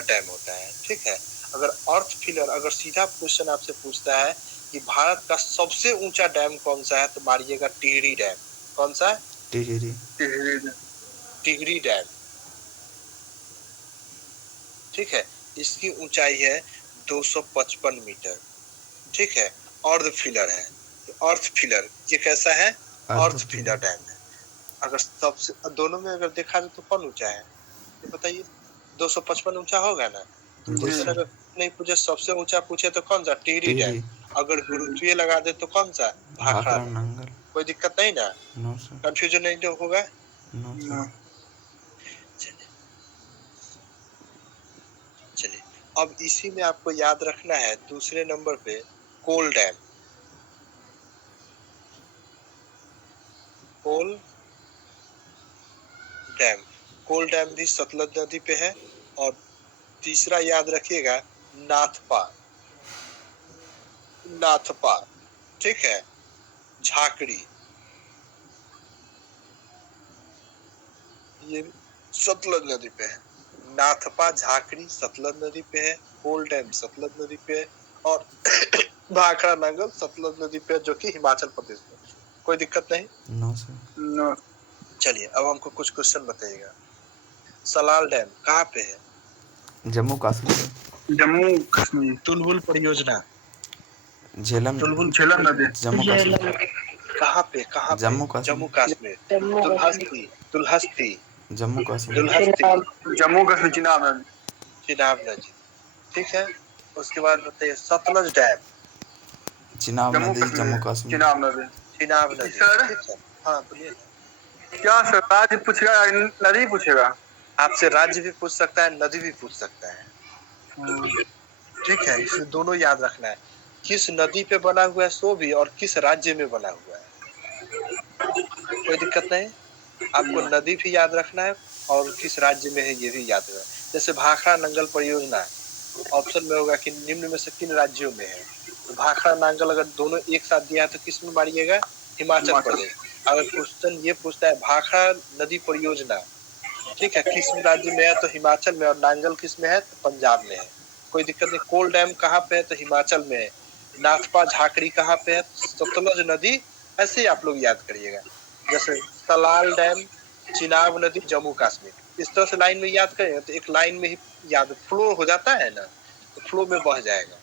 डैम होता है। ठीक है। अगर सीधा क्वेश्चन आपसे पूछता है कि भारत का सबसे ऊंचा डैम कौन सा है, तो मारिएगा टिहरी डैम। कौन सा? टिहरी। टिहरी डैम। ठीक है। इसकी ऊंचाई है 255 मीटर। ठीक है। अर्ध फिलर है। अर्थ फिलर, ये कैसा है? अर्थ फिलर डैम है। अगर सबसे दोनों में अगर देखा जाए तो कौन ऊंचा है, ये बताइए? 255 ऊंचा होगा ना। क्वेश्चन अगर नहीं पूछे, सबसे ऊंचा पूछे तो कौन सा? टिहरी डैम। अगर गुरुत्वीय लगा दे तो कौन सा? भाखड़ा नांगल। कोई दिक्कत नहीं ना? No sir. कंफ्यूजन नहीं तो होगा? No sir. चलिए, अब इसी में आपको याद रखना है दूसरे नंबर पे कोल डैम। कोल डैम भी सतलज नदी पे है। और तीसरा याद रखिएगा, नाथपा। ठीक है। झाकड़ी, ये सतलज नदी पे है। नाथपा, झाकड़ी सतलज नदी पे है। कोल डैम सतलज नदी पे है। और भाखड़ा नांगल सतलज नदी पे है, जो कि हिमाचल प्रदेश में। कोई दिक्कत नहीं? No sir. नो। चलिए, अब हमको कुछ क्वेश्चन बताइएगा। सलाल डैम कहाँ पे है? जम्मू कश्मीर। जम्मू कश्मीर। तुलबुल परियोजना, झेलम। झेलम नदी। जम्मू कश्मीर। कहाँ पे? जम्मू जम्मू कश्मीर। कश्मीर। दुल्हस्ती। जम्मू कश्मीर। जम्मू कश्मीर चिनाब नदी। चिनाब नदी। ठीक है। उसके बाद बताइए सतलज डैम, चिनाब जम्मू नदी, कश्मीर, जम्मू कश्मीर। चिनाब नदी। चिनाब नदी। सर ठीक है, हाँ बोलिए ना। क्या सर राज्य पूछेगा नदी पूछेगा? आपसे राज्य भी पूछ सकता है, नदी भी पूछ सकता है। ठीक है, इसमें दोनों याद रखना है, किस नदी पे बना हुआ है सो भी, और किस राज्य में बना हुआ है। कोई दिक्कत नहीं, आपको नदी भी याद रखना है और किस राज्य में है ये भी याद रखना है। जैसे भाखड़ा नंगल परियोजना ऑप्शन में होगा कि निम्न में से किन राज्यों में है, तो भाखड़ा नांगल अगर दोनों एक साथ दिया है तो किस में मारिएगा, हिमाचल प्रदेश। अगर क्वेश्चन ये पूछता है भाखड़ा नदी परियोजना, ठीक है, किस राज्य में है तो हिमाचल में, और नांगल किस में है तो पंजाब में है। कोई दिक्कत नहीं। कोल डैम कहाँ पे है तो हिमाचल में है। नाथपा झाकड़ी कहाँ पे है, सतलज नदी। ऐसे ही आप लोग याद करिएगा, जैसे सलाल डैम, चिनाब नदी, जम्मू कश्मीर, इस तरह से लाइन में याद करेंगे तो एक लाइन में ही याद फ्लो हो जाता है ना, तो फ्लो में बह जाएगा।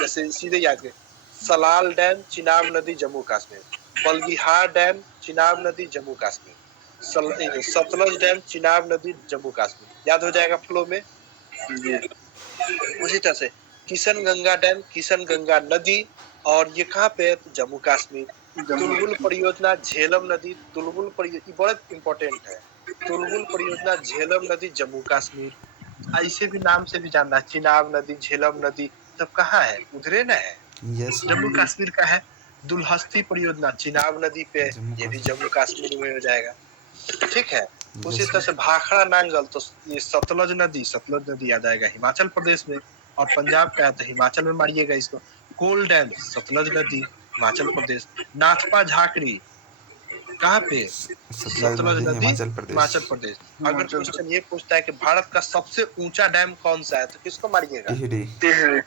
जैसे सीधे याद करें, सलाल डैम, चिनाब नदी, जम्मू कश्मीर, बलबिहार डैम, चिनाब नदी, जम्मू कश्मीर, सतलज डैम, चिनाब नदी, जम्मू कश्मीर, याद हो जाएगा फ्लो में। उसी तरह से किशन गंगा डैम, किशन गंगा नदी, और ये कहाँ पे है तो जम्मू कश्मीर। तुलबुल परियोजना, झेलम नदी, तुलबुल परियोजना बड़ा इंपॉर्टेंट है। तुलबुल परियोजना, झेलम नदी, जम्मू कश्मीर। ऐसे भी नाम से भी जानना, चिनाब नदी, झेलम नदी, सब कहाँ है, उधरे न है, यस जम्मू कश्मीर का है। दुलहस्ती परियोजना चिनाब नदी पे, जम्मू ये भी कश्मीर। जम्मू कश्मीर में हो जाएगा। ठीक है, उसी यस तरह से भाखड़ा नांगल, तो ये सतलज नदी, सतलज नदी याद आएगा हिमाचल प्रदेश में, और पंजाब का है तो हिमाचल में मारिएगा इसको। कोल डैम, सतलज नदी, हिमाचल प्रदेश। नाथपा झाकड़ी कहाँ पे, सतलज सतलज नदी, नदी, हिमाचल प्रदेश। हिमाचल प्रदेश। अगर क्वेश्चन ये पूछता है कि भारत का सबसे ऊंचा डैम कौन सा है तो किसको मारिएगा, टिहरी। टिहरी।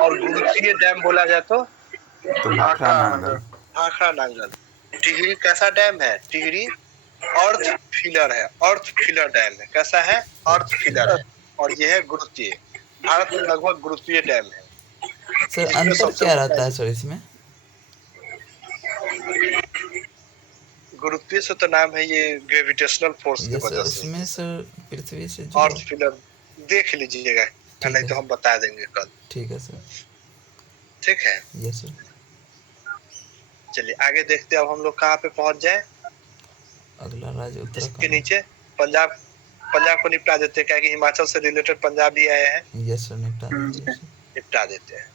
और गुरुत्वीय डैम बोला जाए तो तो भाखड़ा नांगल। भाखड़ा नांगल। टिहरी कैसा डैम है, टिहरी अर्थ फिलर है, अर्थ फिलर डैम है। कैसा है, अर्थ फिलर है, और यह है गुरुत्वीय। भारत में लगभग गुरुत्वीय डैम है, सर जिसमें अंतर सबसे क्या ऊंचा रहता है है। सर इसमें? गुरुत्वीय से तो नाम है ये ग्रेविटेशनल फोर्स की जैसे वजह से। उसमें सर पृथ्वी से जो। अर्थ फिलर देख लीजिएगा, ठीक नहीं है, तो हम बता देंगे कल। ठीक है सर। ठीक है, यस सर। चलिए आगे देखते हैं अब हम लोग कहाँ पे पहुंच जाए। अगला राज्य इसके उत्तराखंड। नीचे पंजाब, पंजाब को निपटा देते हैं, क्या कि हिमाचल से रिलेटेड पंजाब भी आया है, यस सर, निपटा दीजिए सर। निपटा देते हैं।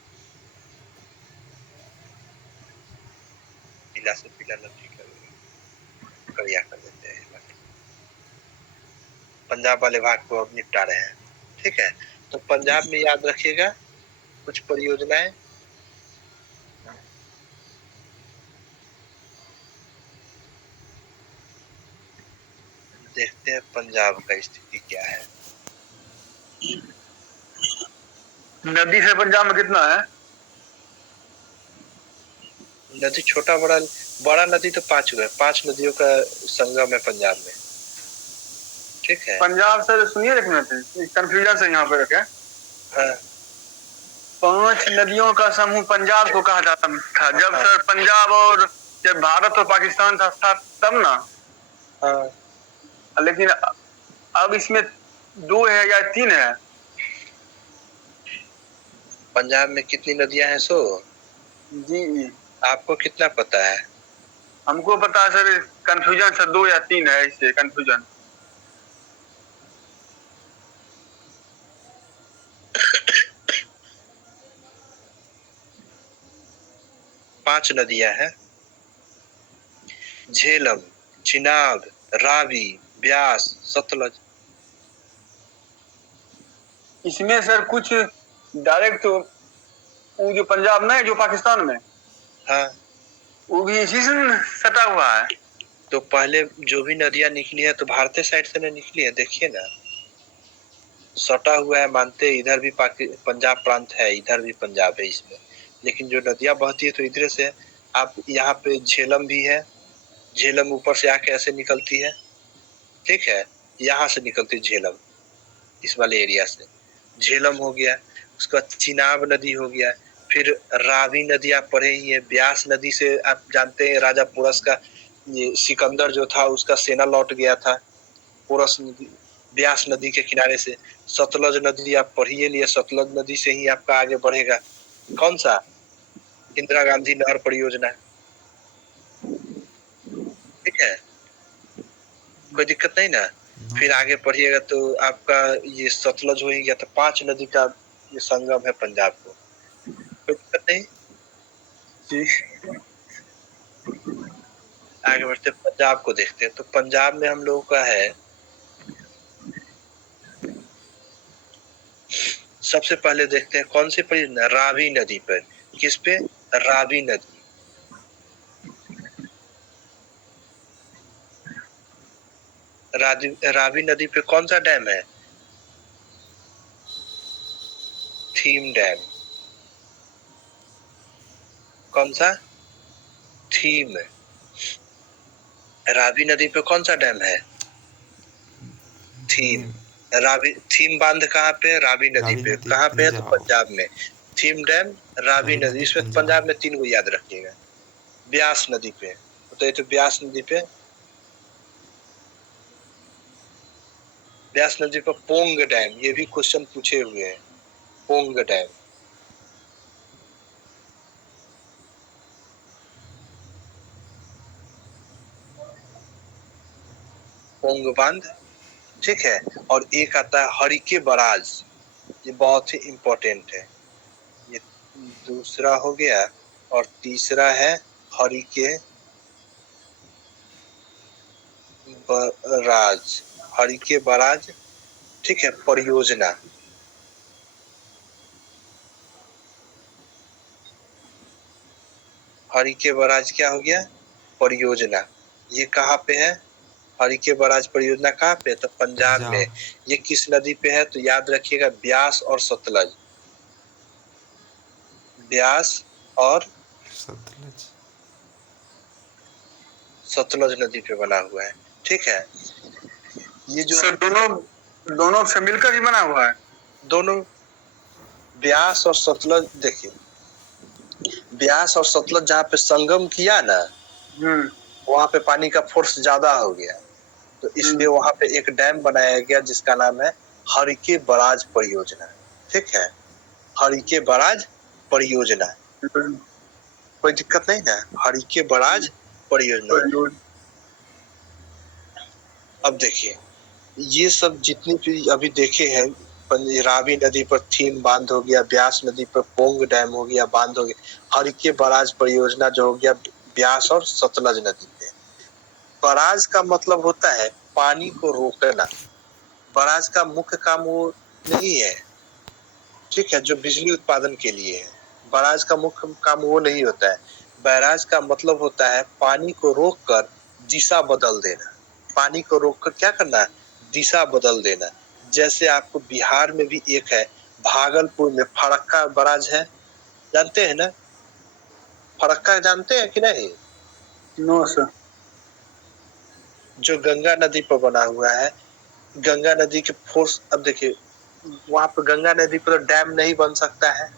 पीला से पीला नदी करिया कर देते हैं, पंजाब वाले भाग को अब निपटा रहे हैं। ठीक है, तो पंजाब में याद रखिएगा कुछ परियोजनाएं। देखते हैं पंजाब का स्थिति क्या है। नदी से पंजाब में कितना है? नदी छोटा बड़ा, बड़ा नदी तो 5 हुआ, 5 नदियों का संगम है पंजाब में। ठीक है, पंजाब सर सुनिए, एक मिनट कंफ्यूजन से यहाँ पे रखे। हाँ 5 नदियों का समूह पंजाब को कहा जाता था जब सर पंजाब और जब भारत और पाकिस्तान था तब ना। हाँ, लेकिन अब इसमें 2 है या 3 है? पंजाब में कितनी नदियां हैं सो जी आपको कितना पता है? हमको पता है सर, कंफ्यूजन सर 2 या 3 है, इससे कंफ्यूजन। पांच नदियां हैं, झेलम, चिनाब, रावी, ब्यास, सतलज। इसमें सर कुछ डायरेक्ट वो जो पंजाब में है जो पाकिस्तान में, हाँ, वो भी इसी से सटा हुआ है। तो पहले जो भी नदियां निकली है तो भारतीय साइड से नहीं निकली है, देखिए ना, सटा हुआ है, मानते इधर भी पंजाब प्रांत है, इधर भी पंजाब है इसमें, लेकिन जो नदियां बहती है तो इधर से। आप यहाँ पे झेलम भी है, झेलम ऊपर से आके ऐसे निकलती है। ठीक है, यहाँ से निकलती है झेलम, इस वाले एरिया से झेलम हो गया। उसके बाद चिनाब नदी हो गया, फिर रावी नदी आप पढ़े ही है। ब्यास नदी से आप जानते हैं राजा पोरस का, ये सिकंदर जो था उसका सेना लौट गया था, पोरस नदी ब्यास नदी के किनारे से। सतलज नदी आप पढ़िए लिए, सतलज नदी से ही आपका आगे बढ़ेगा कौन सा, इंदिरा गांधी नहर परियोजना। ठीक है, कोई दिक्कत नहीं ना। फिर आगे पढ़िएगा तो आपका ये सतलज हो ही गया, तो 5 नदी का ये संगम है पंजाब को, कोई दिक्कत नहीं जी। आगे बढ़ते पंजाब को देखते हैं, तो पंजाब में हम लोगों का है सबसे पहले देखते हैं कौन सी परियोजना, रावी नदी पर। किस पे, रावी नदी। रावी नदी पे कौन सा डैम है, थीम डैम। कौन सा, थीम। रावी नदी पे कौन सा डैम है, थीम। रावी थीम बांध कहाँ पे, रावी नदी पे। कहाँ पे है, तो पंजाब में। थीम डैम, रावी नदी, इसमें पंजाब में 3 को याद रखिएगा। ब्यास नदी पे, तो ये तो ब्यास नदी पे, ब्यास नदी पर पोंग डैम, ये भी क्वेश्चन पूछे हुए हैं, पोंग डैम। पोंग बांध, ठीक है। और एक आता है हरिके बराज, ये बहुत ही इंपॉर्टेंट है। ये दूसरा हो गया, और तीसरा है हरिके बराज, हरिके बराज, ठीक है, परियोजना। हरिके बराज क्या हो गया, परियोजना। ये कहाँ पे है, हरिके बराज परियोजना कहाँ पे है, तो पंजाब में। ये किस नदी पे है, तो याद रखिएगा ब्यास और सतलज, ब्यास और सतलज नदी पे बना हुआ है। ठीक है, ये जो दोनों से मिलकर ही बना हुआ है। दोनों ब्यास और सतलज, देखिए ब्यास और सतलज जहाँ पे संगम किया ना, वहाँ पे पानी का फोर्स ज्यादा हो गया, तो इसलिए वहाँ पे एक डैम बनाया गया जिसका नाम है हरिके बराज परियोजना। ठीक है, हरिके बराज परियोजना, कोई दिक्कत नहीं ना, हरिके बराज परियोजना। अब देखिए ये सब जितनी भी अभी देखे हैं, रावी नदी पर थीम बांध हो गया, ब्यास नदी पर पोंग डैम हो गया, बांध हो गया, हरिके बराज परियोजना जो हो गया ब्यास और सतलज नदी पे। बराज का मतलब होता है पानी को रोकना, बराज का मुख्य काम वो नहीं है, ठीक है, जो बिजली उत्पादन के लिए है। बराज का मुख्य काम वो नहीं होता है, बैराज का मतलब होता है पानी को रोककर दिशा बदल देना, पानी को रोककर क्या करना, दिशा बदल देना। जैसे आपको बिहार में भी एक है, भागलपुर में फरक्का बराज है, जानते हैं ना, फरक्का जानते हैं कि नहीं? No sir. जो गंगा नदी पर बना हुआ है, गंगा नदी के फोर्स, अब देखिए वहां पर गंगा नदी पर डैम नहीं बन सकता है,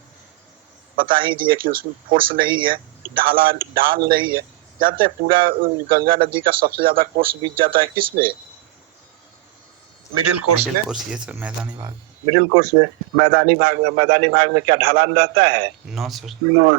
बता ही दिया कि उसमें फोर्स नहीं है, ढाल नहीं है। जानते हैं पूरा गंगा नदी का सबसे ज्यादा कोर्स बीत जाता है किसमें, मिडिल कोर्स में, ये सर मैदानी भाग, मिडिल कोर्स में, मैदानी भाग में। मैदानी भाग में क्या ढलान रहता है? No sir, no.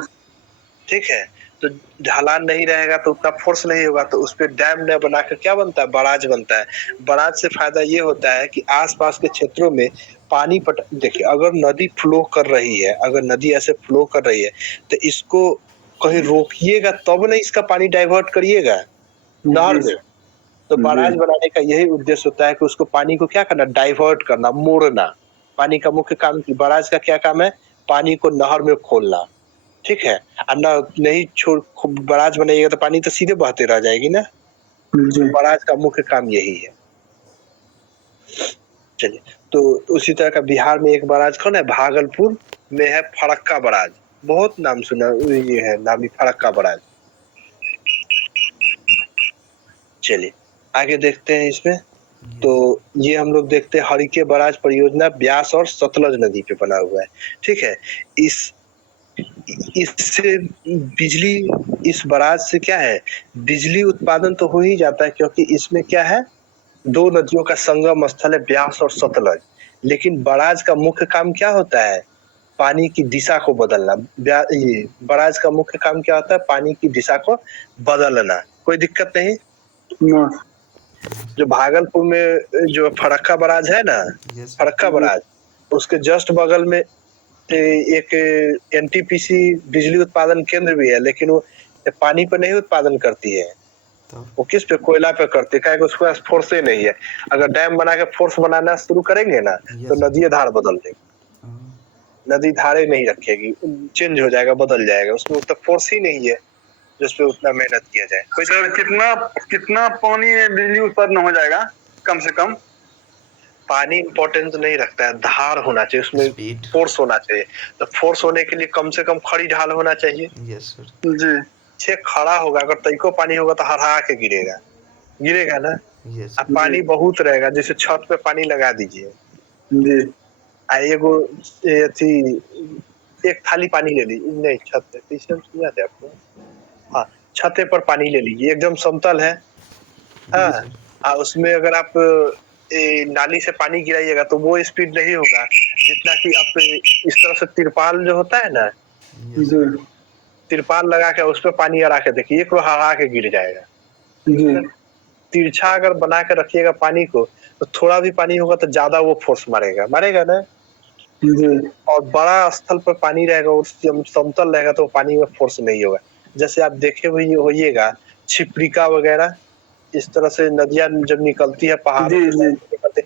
ठीक है, तो ढलान नहीं रहेगा तो उतना फोर्स नहीं होगा, तो उस पर डैम न बनाकर क्या बनता है, बराज बनता है। बराज से फायदा ये होता है कि आसपास के क्षेत्रों में पानी देखिए अगर नदी फ्लो कर रही है, अगर नदी ऐसे फ्लो कर रही है तो इसको कहीं रोकिएगा तब नहीं इसका पानी डाइवर्ट करिएगा नहर में। तो बराज बनाने का यही उद्देश्य होता है कि उसको पानी को क्या करना, डाइवर्ट करना, मोड़ना। पानी का मुख्य काम, बराज का क्या काम है, पानी को नहर में खोलना। ठीक है, नहीं छोड़ बराज बनाइएगा तो पानी तो सीधे बहते रह जाएगी ना, बराज का मुख्य काम यही है। चलिए, तो उसी तरह का बिहार में एक बराज कौन है, भागलपुर में है फरक्का बराज, बहुत नाम सुना, ये है नामी फरक्का बराज। चलिए आगे देखते हैं इसमें, तो ये हम लोग देखते हैं हरिके बराज परियोजना ब्यास और सतलज नदी पे बना हुआ है। ठीक है, इससे बिजली, इस बराज से क्या है, बिजली उत्पादन तो हो ही जाता है, क्योंकि इसमें क्या है, दो नदियों का संगम स्थल है ब्यास और सतलज। लेकिन बराज का मुख्य काम क्या होता है? पानी की दिशा को बदलना। ये बराज का मुख्य काम क्या होता है? पानी की दिशा को बदलना। कोई दिक्कत नहीं। जो भागलपुर में जो फरक्का बराज है ना, यस फरक्का बराज, उसके जस्ट बगल में एक एनटीपीसी बिजली उत्पादन केंद्र भी है, लेकिन वो पानी पे नहीं उत्पादन करती है। तो वो किस पे? कोयला पे करती है, क्या उसके पास फोर्स ही नहीं है। अगर डैम बना के फोर्स बनाना शुरू करेंगे ना, तो यस नदी धार बदल देगी। नदी धारे नहीं रखेगी, चेंज हो जाएगा, बदल जाएगा। उसमें उतना फोर्स ही नहीं है जिस पे उतना मेहनत किया जाए। सर कितना कितना पानी में बिजली उत्पन्न हो जाएगा कम से कम? पानी इम्पोर्टेंस नहीं रखता है, धार होना चाहिए, उसमें स्पीड फोर्स होना चाहिए। तो फोर्स होने के लिए कम से कम खड़ी ढाल होना चाहिए। यस सर जी छे खड़ा होगा, अगर तैको पानी होगा तो हरहा के गिरेगा, गिरेगा ना। यस अब पानी बहुत रहेगा, जैसे छत पे पानी लगा दीजिए, जी एगो अथी एक थाली पानी ले लीजिए, नहीं छत पे, पीछे याद है आपको? हाँ, छते पर पानी ले लीजिए, एकदम समतल है। हाँ, उसमें अगर आप नाली से पानी गिराइएगा तो वो स्पीड नहीं होगा जितना कि आप इस तरह से तिरपाल जो होता है ना, जी तिरपाल लगा के उस पर पानी अड़ा के देखिए, एक हवा के गिर जाएगा। जी तिरछा अगर बना के रखिएगा पानी को, तो थोड़ा भी पानी होगा तो ज्यादा वो फोर्स मारेगा, मारेगा ना। जी और बड़ा स्थल पर पानी रहेगा और समतल रहेगा तो पानी में फोर्स नहीं होगा। जैसे आप देखे हुए होइएगा छिप्रिका वगैरह, इस तरह से नदियां जब निकलती है पहाड़ों जी जी निकलते,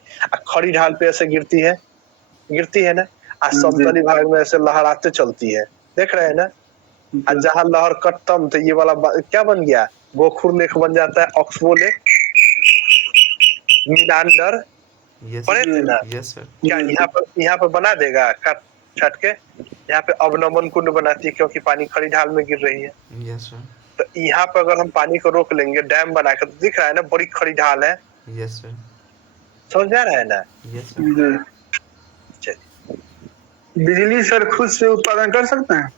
खड़ी ढाल पे ऐसे गिरती है ना, आज समतली भाग में ऐसे लहराते चलती है, देख रहे हैं ना। और जहाँ लहर कटतम तो ये वाला क्या बन गया? गोखुर लेक बन जाता है, ऑक्सबो लेक, मीनांडर, यस पढ़े थे ना? यस सर क्या यहाँ पर बना देगा काट छट के? यहाँ पे अवनमन कुंड बनाती है क्योंकि पानी खड़ी ढाल में गिर रही है। यस सर तो यहाँ पे अगर हम पानी को रोक लेंगे डैम बना के, तो दिख रहा है ना बड़ी खड़ी ढाल है, यस सर समझ में आ रहा है ना? यस सर चलिए, बिजली सर खुद से उत्पादन कर सकते हैं?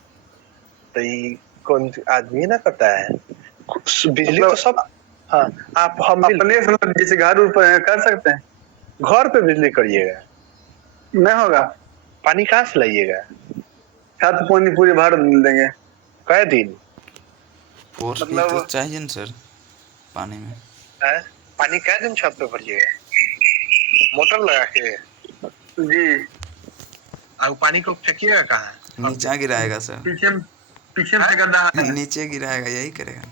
तो ये कौन आदमी ना करता है बिजली मतलब तो सब। हाँ, आप हम अपने मतलब जैसे घर ऊपर कर सकते हैं? घर पे बिजली करिएगा, नहीं होगा? पानी कहाँ से लाइएगा? छत पानी पूरी भर देंगे? कै दिन? फोर्स भी मतलब तो चाहिए ना सर पानी में। है? पानी कै दिन छत पे भरिएगा? मोटर लगा के? जी और पानी को फेंकिएगा कहाँ? नीचे गिराएगा सर, पीछे से गड्ढा है। नीचे गिराएगा, यही करेगा।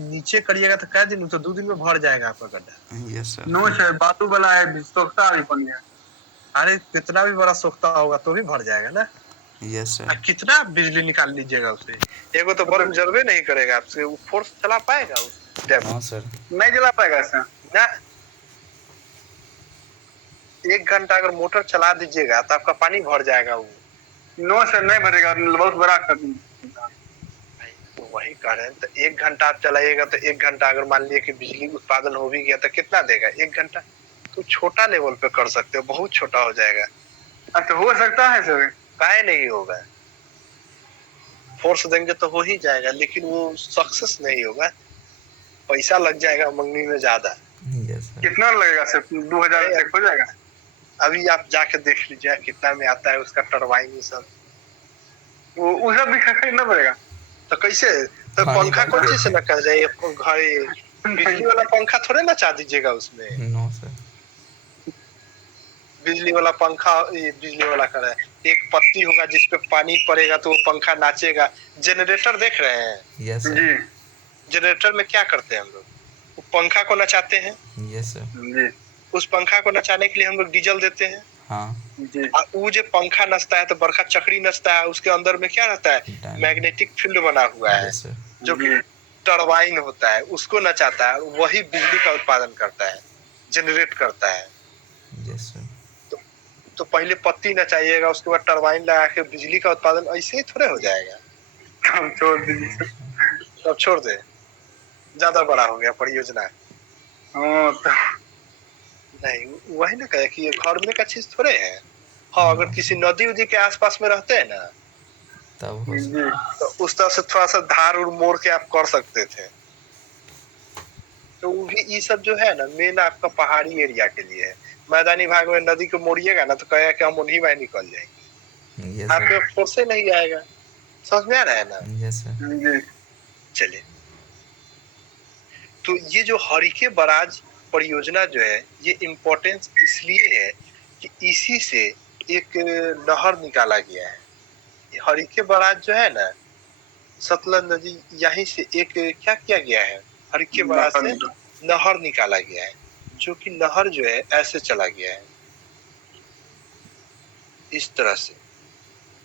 नीचे करिएगा तो कै दिन? तो 2 दिन में भर जाएगा आपका गड्ढा। यस सर नो सर बातू वाला है, सोखता भी बन गया। अरे कितना भी बड़ा सोखता होगा तो भी भर जाएगा ना। यस सर कितना बिजली निकाल लीजिएगा उससे? एगो तो बल्ब जलवे नहीं करेगा आपसे, वो फोर्स चला पाएगा उस डैम? हाँ सर नहीं जला पाएगा सर ना। 1 घंटा अगर मोटर चला दीजिएगा तो आपका पानी भर जाएगा वो। नो सर नहीं भरेगा, बहुत बड़ा कर तो वही कह रहे हैं, तो 1 घंटा आप चलाइएगा तो 1 घंटा अगर मान लिया कि बिजली उत्पादन हो भी गया तो कितना देगा 1 घंटा? तो छोटा लेवल पे कर सकते हो, बहुत छोटा हो जाएगा। अच्छा हो सकता है सर? काहे नहीं होगा? फोर्स देंगे तो हो ही जाएगा, लेकिन वो सक्सेस नहीं होगा, पैसा लग जाएगा मंगनी में ज्यादा। यस सर कितना लगेगा सर? 2000 तक हो जाएगा? अभी आप जाके देख लीजिए कितना में आता है उसका टरबाइन सब। वो सब भी खरीदना पड़ेगा? तो कैसे? तो पानी पंखा भर कौन के। चीज से न कर जाए घर? बिजली वाला पंखा थोड़े ना चाह दीजिएगा उसमें। नो सर बिजली वाला पंखा, ये बिजली वाला कर है, एक पत्ती होगा जिसपे पानी पड़ेगा तो वो पंखा नाचेगा। जनरेटर देख रहे हैं? यस सर जी जनरेटर में क्या करते हैं हम लोग? वो पंखा को नचाते हैं। यस सर जी उस पंखा को नचाने के लिए हम लोग डीजल देते हैं। हाँ जी और वो जो पंखा नचता है तो बरखा चक्री नचता है, उसके अंदर में क्या रहता है? मैग्नेटिक फील्ड बना हुआ है, यस सर जो कि टरबाइन होता है, उसको नचाता है, वही बिजली का उत्पादन करता है, जनरेट करता है। यस सर तो पहले पत्ती नचाइएगा, उसके बाद टरबाइन लगा के बिजली का उत्पादन ऐसे ही थोड़े हो जाएगा। हम छोड़ दीजिए। अब छोड़ दे, ज्यादा बड़ा हो गया परियोजना। हाँ तो नहीं, वही ना कहे कि ये घर में का चीज थोड़े है। हाँ, अगर किसी नदी उदी के आसपास में रहते हैं ना, तब हो तो उस तरह से थोड़ा सा धार और मोड़ के आप कर सकते थे। तो वो भी ये सब जो है ना मेन आपका पहाड़ी एरिया के लिए है। मैदानी भाग में नदी को मोड़िएगा ना तो कहेगा कि हम उन्हीं में निकल जाएंगे, यस यहाँ सर। पे फोर्स से नहीं आएगा। समझ में आ रहा है ना? Yes sir. जी चलिए, तो ये जो हरिके बराज परियोजना जो है ये इम्पोर्टेंस इसलिए है कि इसी से एक नहर निकाला गया है। हरिके बराज जो है ना सतलज नदी, यहीं से एक क्या किया गया है, हरिके बराज से नहर निकाला गया है, जो कि नहर जो है ऐसे चला गया है इस तरह से।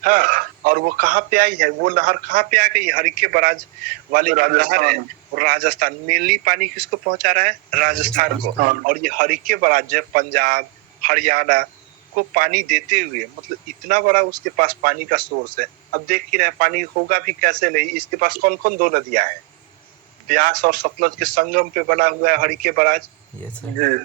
हाँ, और वो कहाँ पे आई है, वो नहर कहाँ पे आ गई, हरिके बराज वाली जो नहर है राजस्थान। मेनली पानी किसको पहुंचा रहा है, राजस्थान को। और ये हरिके बराज जो है पंजाब हरियाणा को पानी देते हुए, मतलब इतना बड़ा उसके पास पानी का सोर्स है। अब देख ही रहे पानी होगा भी कैसे नहीं, इसके पास कौन कौन दो नदियां हैं, ब्यास और सतलज के संगम पे बना हुआ है हरिके बराज।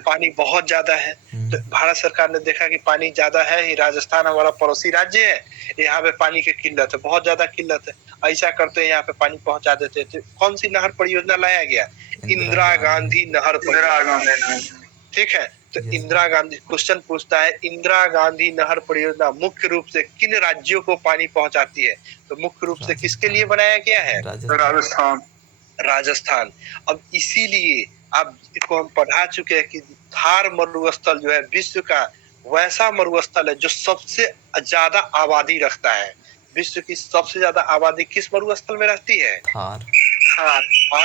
पानी बहुत ज्यादा है, तो भारत सरकार ने देखा कि पानी ज्यादा है ही, राजस्थान हमारा पड़ोसी राज्य है, यहाँ पे पानी की किल्लत है, बहुत ज्यादा किल्लत है, ऐसा करते हैं यहाँ पे पानी पहुंचा देते हैं। तो कौन सी नहर परियोजना लाया गया, इंदिरा गांधी नहर परियोजना। ठीक है, तो इंदिरा गांधी, क्वेश्चन पूछता है इंदिरा गांधी नहर परियोजना मुख्य रूप से किन राज्यों को पानी पहुंचाती है, तो मुख्य रूप से किसके लिए बनाया गया है, राजस्थान। अब इसीलिए आप को हम पढ़ा चुके हैं कि थार मरुस्थल जो है विश्व का वैसा मरुस्थल है जो सबसे ज्यादा आबादी रखता है। विश्व की सबसे ज्यादा आबादी किस मरुस्थल में रहती है, थार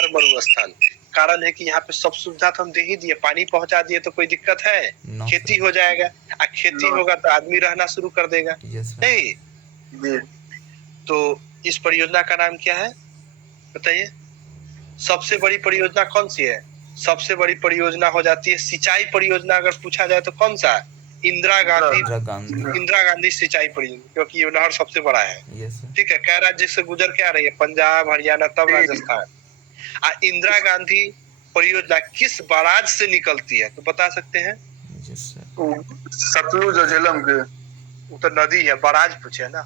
मरुस्थल। कारण है कि यहाँ पे सब सुविधा तो हम दे ही दिए, पानी पहुंचा दिए तो कोई दिक्कत है, खेती हो जाएगा, खेती होगा तो आदमी रहना शुरू कर देगा। नहीं, तो इस परियोजना का नाम क्या है बताइए, सबसे बड़ी परियोजना कौन सी है, सबसे बड़ी परियोजना हो जाती है सिंचाई परियोजना। अगर पूछा जाए तो कौन सा, इंदिरा गांधी सिंचाई परियोजना, क्योंकि ये नहर सबसे बड़ा है। ठीक है, क्या राज्य से गुजर के आ रही है, पंजाब हरियाणा तब राजस्थान। इंदिरा गांधी परियोजना किस बराज से निकलती है तो बता सकते हैं, सतलुज और झेलम के, वो तो नदी है, बराज पूछे ना,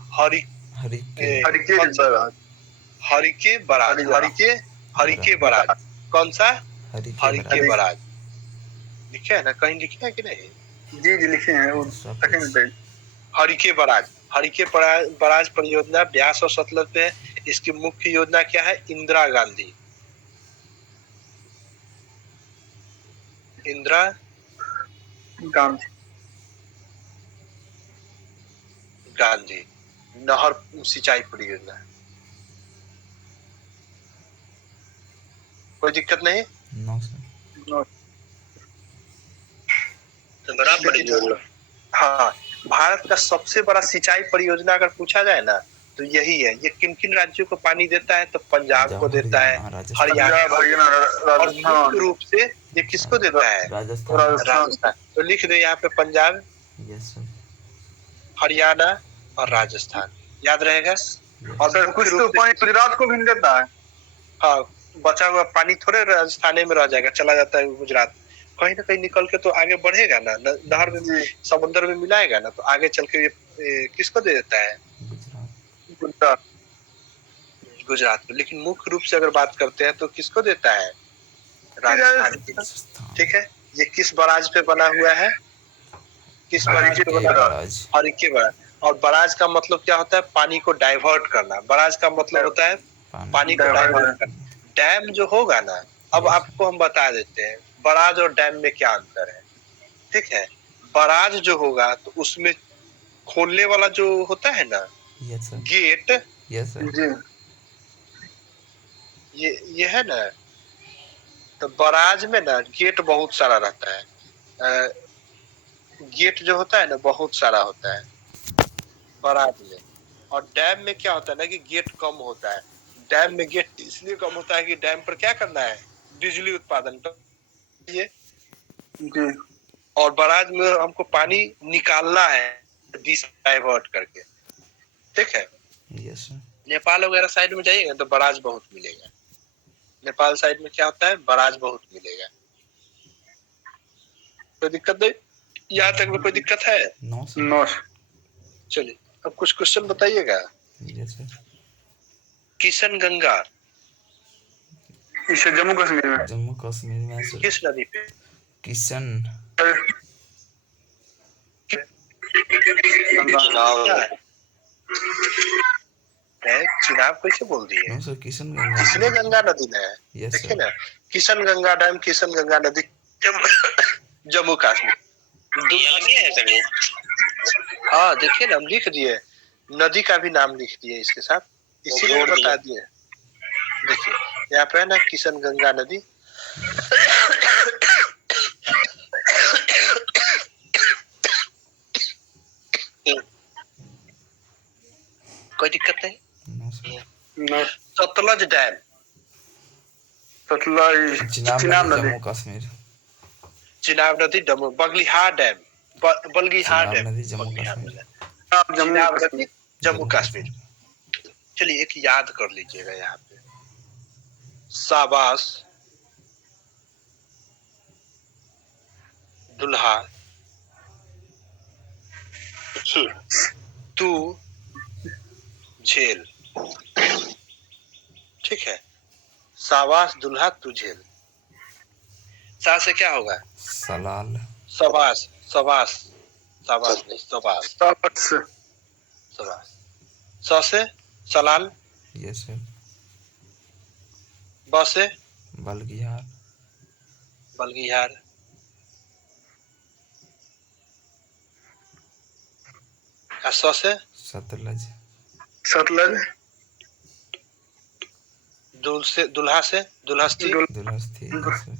हरिके बराज कौन सा, हरिके बराज लिखे है ना, कहीं लिखे है कि नहीं, जी लिखे हैं हरिके बराज परियोजना ब्यास और सतलज पे है। इसकी मुख्य योजना क्या है, इंदिरा गांधी नहर सिंचाई परियोजना। कोई दिक्कत नहीं, हाँ, भारत का सबसे बड़ा सिंचाई परियोजना अगर पूछा जाए ना तो यही है। ये किन किन राज्यों को पानी देता है, तो पंजाब को देता है, हरियाणा, और मुख्य रूप से ये किसको देता है, राजस्थान। तो लिख दे यहाँ पे पंजाब, हरियाणा और राजस्थान, याद रहेगा। और कुछ तो पानी गुजरात को भी देता है, हाँ, बचा हुआ पानी थोड़े राजस्थान में रह जाएगा, चला जाता है गुजरात, कहीं ना कहीं निकल के तो आगे बढ़ेगा ना, नहर में समुद्र में मिलाएगा ना, तो आगे चल के ये किसको दे देता है, गुजरात को। लेकिन मुख्य रूप से अगर बात करते हैं तो किसको देता है, राजस्थान। ठीक है, ये किस बराज पे बना हुआ है, किस बराज पे बना हुआ है, हरिके बराज। और बराज का मतलब क्या होता है, पानी को डाइवर्ट करना, बराज का मतलब होता है पानी को डाइवर्ट करना। डैम जो होगा ना, अब आपको हम बता देते हैं बराज और डैम में क्या अंतर है। ठीक है, बराज जो होगा तो उसमें खोलने वाला जो होता है ना गेट, ये है ना, तो बराज में ना गेट बहुत सारा रहता है, गेट जो होता है ना बहुत सारा होता है बराज में। और डैम में क्या होता है ना कि गेट कम होता है। डैम में गेट इसलिए कम होता है कि डैम पर क्या करना है, बिजली उत्पादन ये, और बराज में हमको पानी निकालना है डाइवर्ट करके। ठीक है, नेपाल वगैरह साइड में जाइएगा तो बराज बहुत मिलेगा, नेपाल साइड में क्या होता है, बराज बहुत मिलेगा। कोई दिक्कत नहीं, यहाँ तक में कोई दिक्कत है, नो। चलिए अब कुछ क्वेश्चन बताइएगा। किशन गंगा इसे जम्मू कश्मीर में जम्मू कश्मीर में सर किस नदी पे? किशन क्या है? चुनाव कैसे बोल दिए? नो सर किशन गंगा किसने गंगा नदी में है? यस देखिए सर ना, किशन गंगा डैम, किशन गंगा नदी, जम्मू कश्मीर। हाँ देखिए ना, हम लिख दिए, नदी का भी नाम लिख दिए इसके साथ, इसीलिए बता दिए। देखिए यहाँ पे है ना किशन गंगा नदी। कोई दिक्कत नहीं। No sir Sutlej dam, Sutlej Chenab Chenab नदी नदी जम्मू कश्मीर चिनाब नदी जम्मू, बगलिहार डैम, बलगिहार चिनाब डैम, नदी जम्मू बगलिहार कश्मीर जम्मू चिनाब नदी कश्मीर जम्मू कश्मीर। चलिए एक याद कर लीजिएगा यहाँ पे, शाबाश दुल्हा तू झेल। ठीक है, शाबाश दुल्हा तू झेल। सा से क्या होगा? सलाल शाबाश, शाबाश, शाबाश नहीं, शाबाश, शाबाश शाबाश। स से सलाल, यस सर ब से बलगिहार बलगिहार, स से सतलज सतलज दुल से दुल्हा से दुल्हस्ती, दुलहस्ती यस सर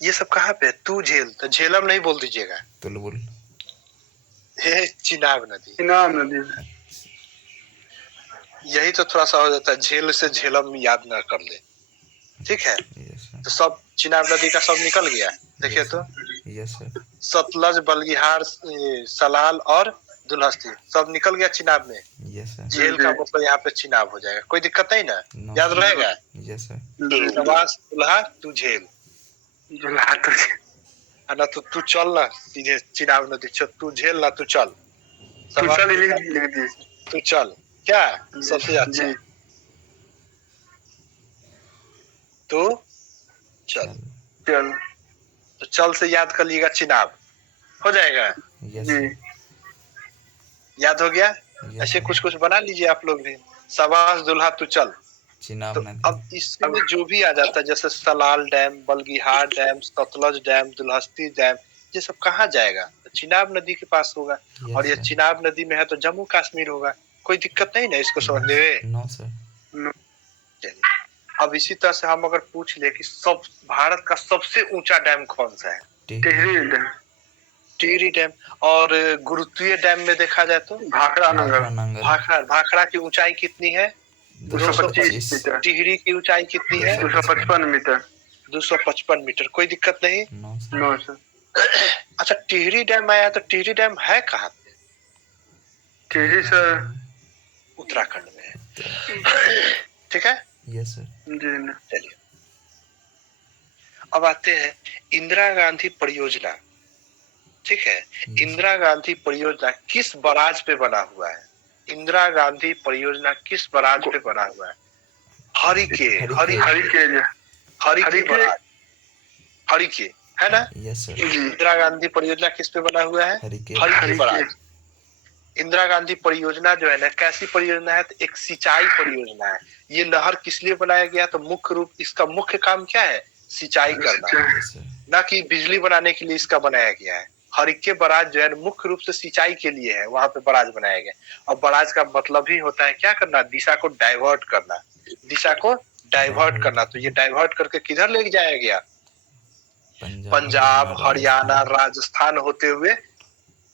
ये सब कहाँ पे? तू झेल, तो झेलम नहीं बोल दीजिएगा। तुलबुल ये चिनाब नदी, चिनाब नदी यही तो थोड़ा सा हो जाता है, झेल से झेलम याद ना कर ले। ठीक है, यस सर तो सब चिनाब नदी का सब निकल गया। देखिए तो यस सर सतलज, बलगिहार, सलाल और दुल्हस्ती सब निकल गया चिनाब में। यस सर झेल का मतलब यहाँ पे चिनाब हो जाएगा, कोई दिक्कत नहीं ना, नो याद रहेगा। यस सर शाबाश दुल्हा तू झेल, दुल्हा तो ना तो तू चल ना सीधे चिनाब नदी, तू झेल ना, तू चल, शाबाश चल लिख दिए तू चल। क्या सबसे अच्छा? जी तू चल, चल तो चल से याद कर लीजिएगा चिनाब, हो जाएगा। यस जी सर याद हो गया? यस ऐसे सर कुछ कुछ बना लीजिए आप लोग भी। शाबाश दुल्हा तू चल। चिनाब तो नदी अब इसमें जो भी आ जाता है, जैसे Salal dam, Baglihar dam, Sutlej dam, Dulhasti dam, ये सब कहाँ जाएगा? तो चिनाब नदी के पास होगा, और ये सर चिनाब नदी में है तो जम्मू कश्मीर होगा। कोई दिक्कत नहीं ना इसको समझने में? नो सर चलिए, अब इसी तरह से हम अगर पूछ ले कि सब भारत का सबसे ऊंचा डैम कौन सा है? Tehri dam Tehri dam. और गुरुत्वीय डैम में देखा जाए तो भाखड़ा नगर नंगल भाखड़ा की ऊंचाई कितनी है? 225 मीटर टिहरी की ऊंचाई कितनी है? 255 मीटर 255 मीटर। कोई दिक्कत नहीं। नो सर नो सर अच्छा, टिहरी डैम आया तो टिहरी डैम है कहाँ पे? टिहरी सर उत्तराखंड में है। ठीक है, यस सर जी चलिए अब आते हैं इंदिरा गांधी परियोजना। ठीक है, इंदिरा गांधी परियोजना किस बराज पे बना हुआ है? इंदिरा गांधी परियोजना किस बराज पे बना हुआ है? हरिके है ना? यस सर इंदिरा गांधी परियोजना किस पे बना हुआ है? हरिके हरिके बराज। इंदिरा गांधी परियोजना जो है ना, कैसी परियोजना है? तो एक सिंचाई परियोजना है। ये नहर किस लिए बनाया गया? तो मुख्य रूप इसका मुख्य काम क्या है? सिंचाई करना, यस सर ना कि बिजली बनाने के लिए इसका बनाया गया है। हरिके बराज जो है मुख्य रूप से सिंचाई के लिए है, वहां पे बराज बनाया गया। और बराज का मतलब ही होता है क्या करना? दिशा को डाइवर्ट करना, दिशा को डाइवर्ट करना। तो ये डाइवर्ट करके किधर ले जाया गया? पंजाब, हरियाणा, राजस्थान होते हुए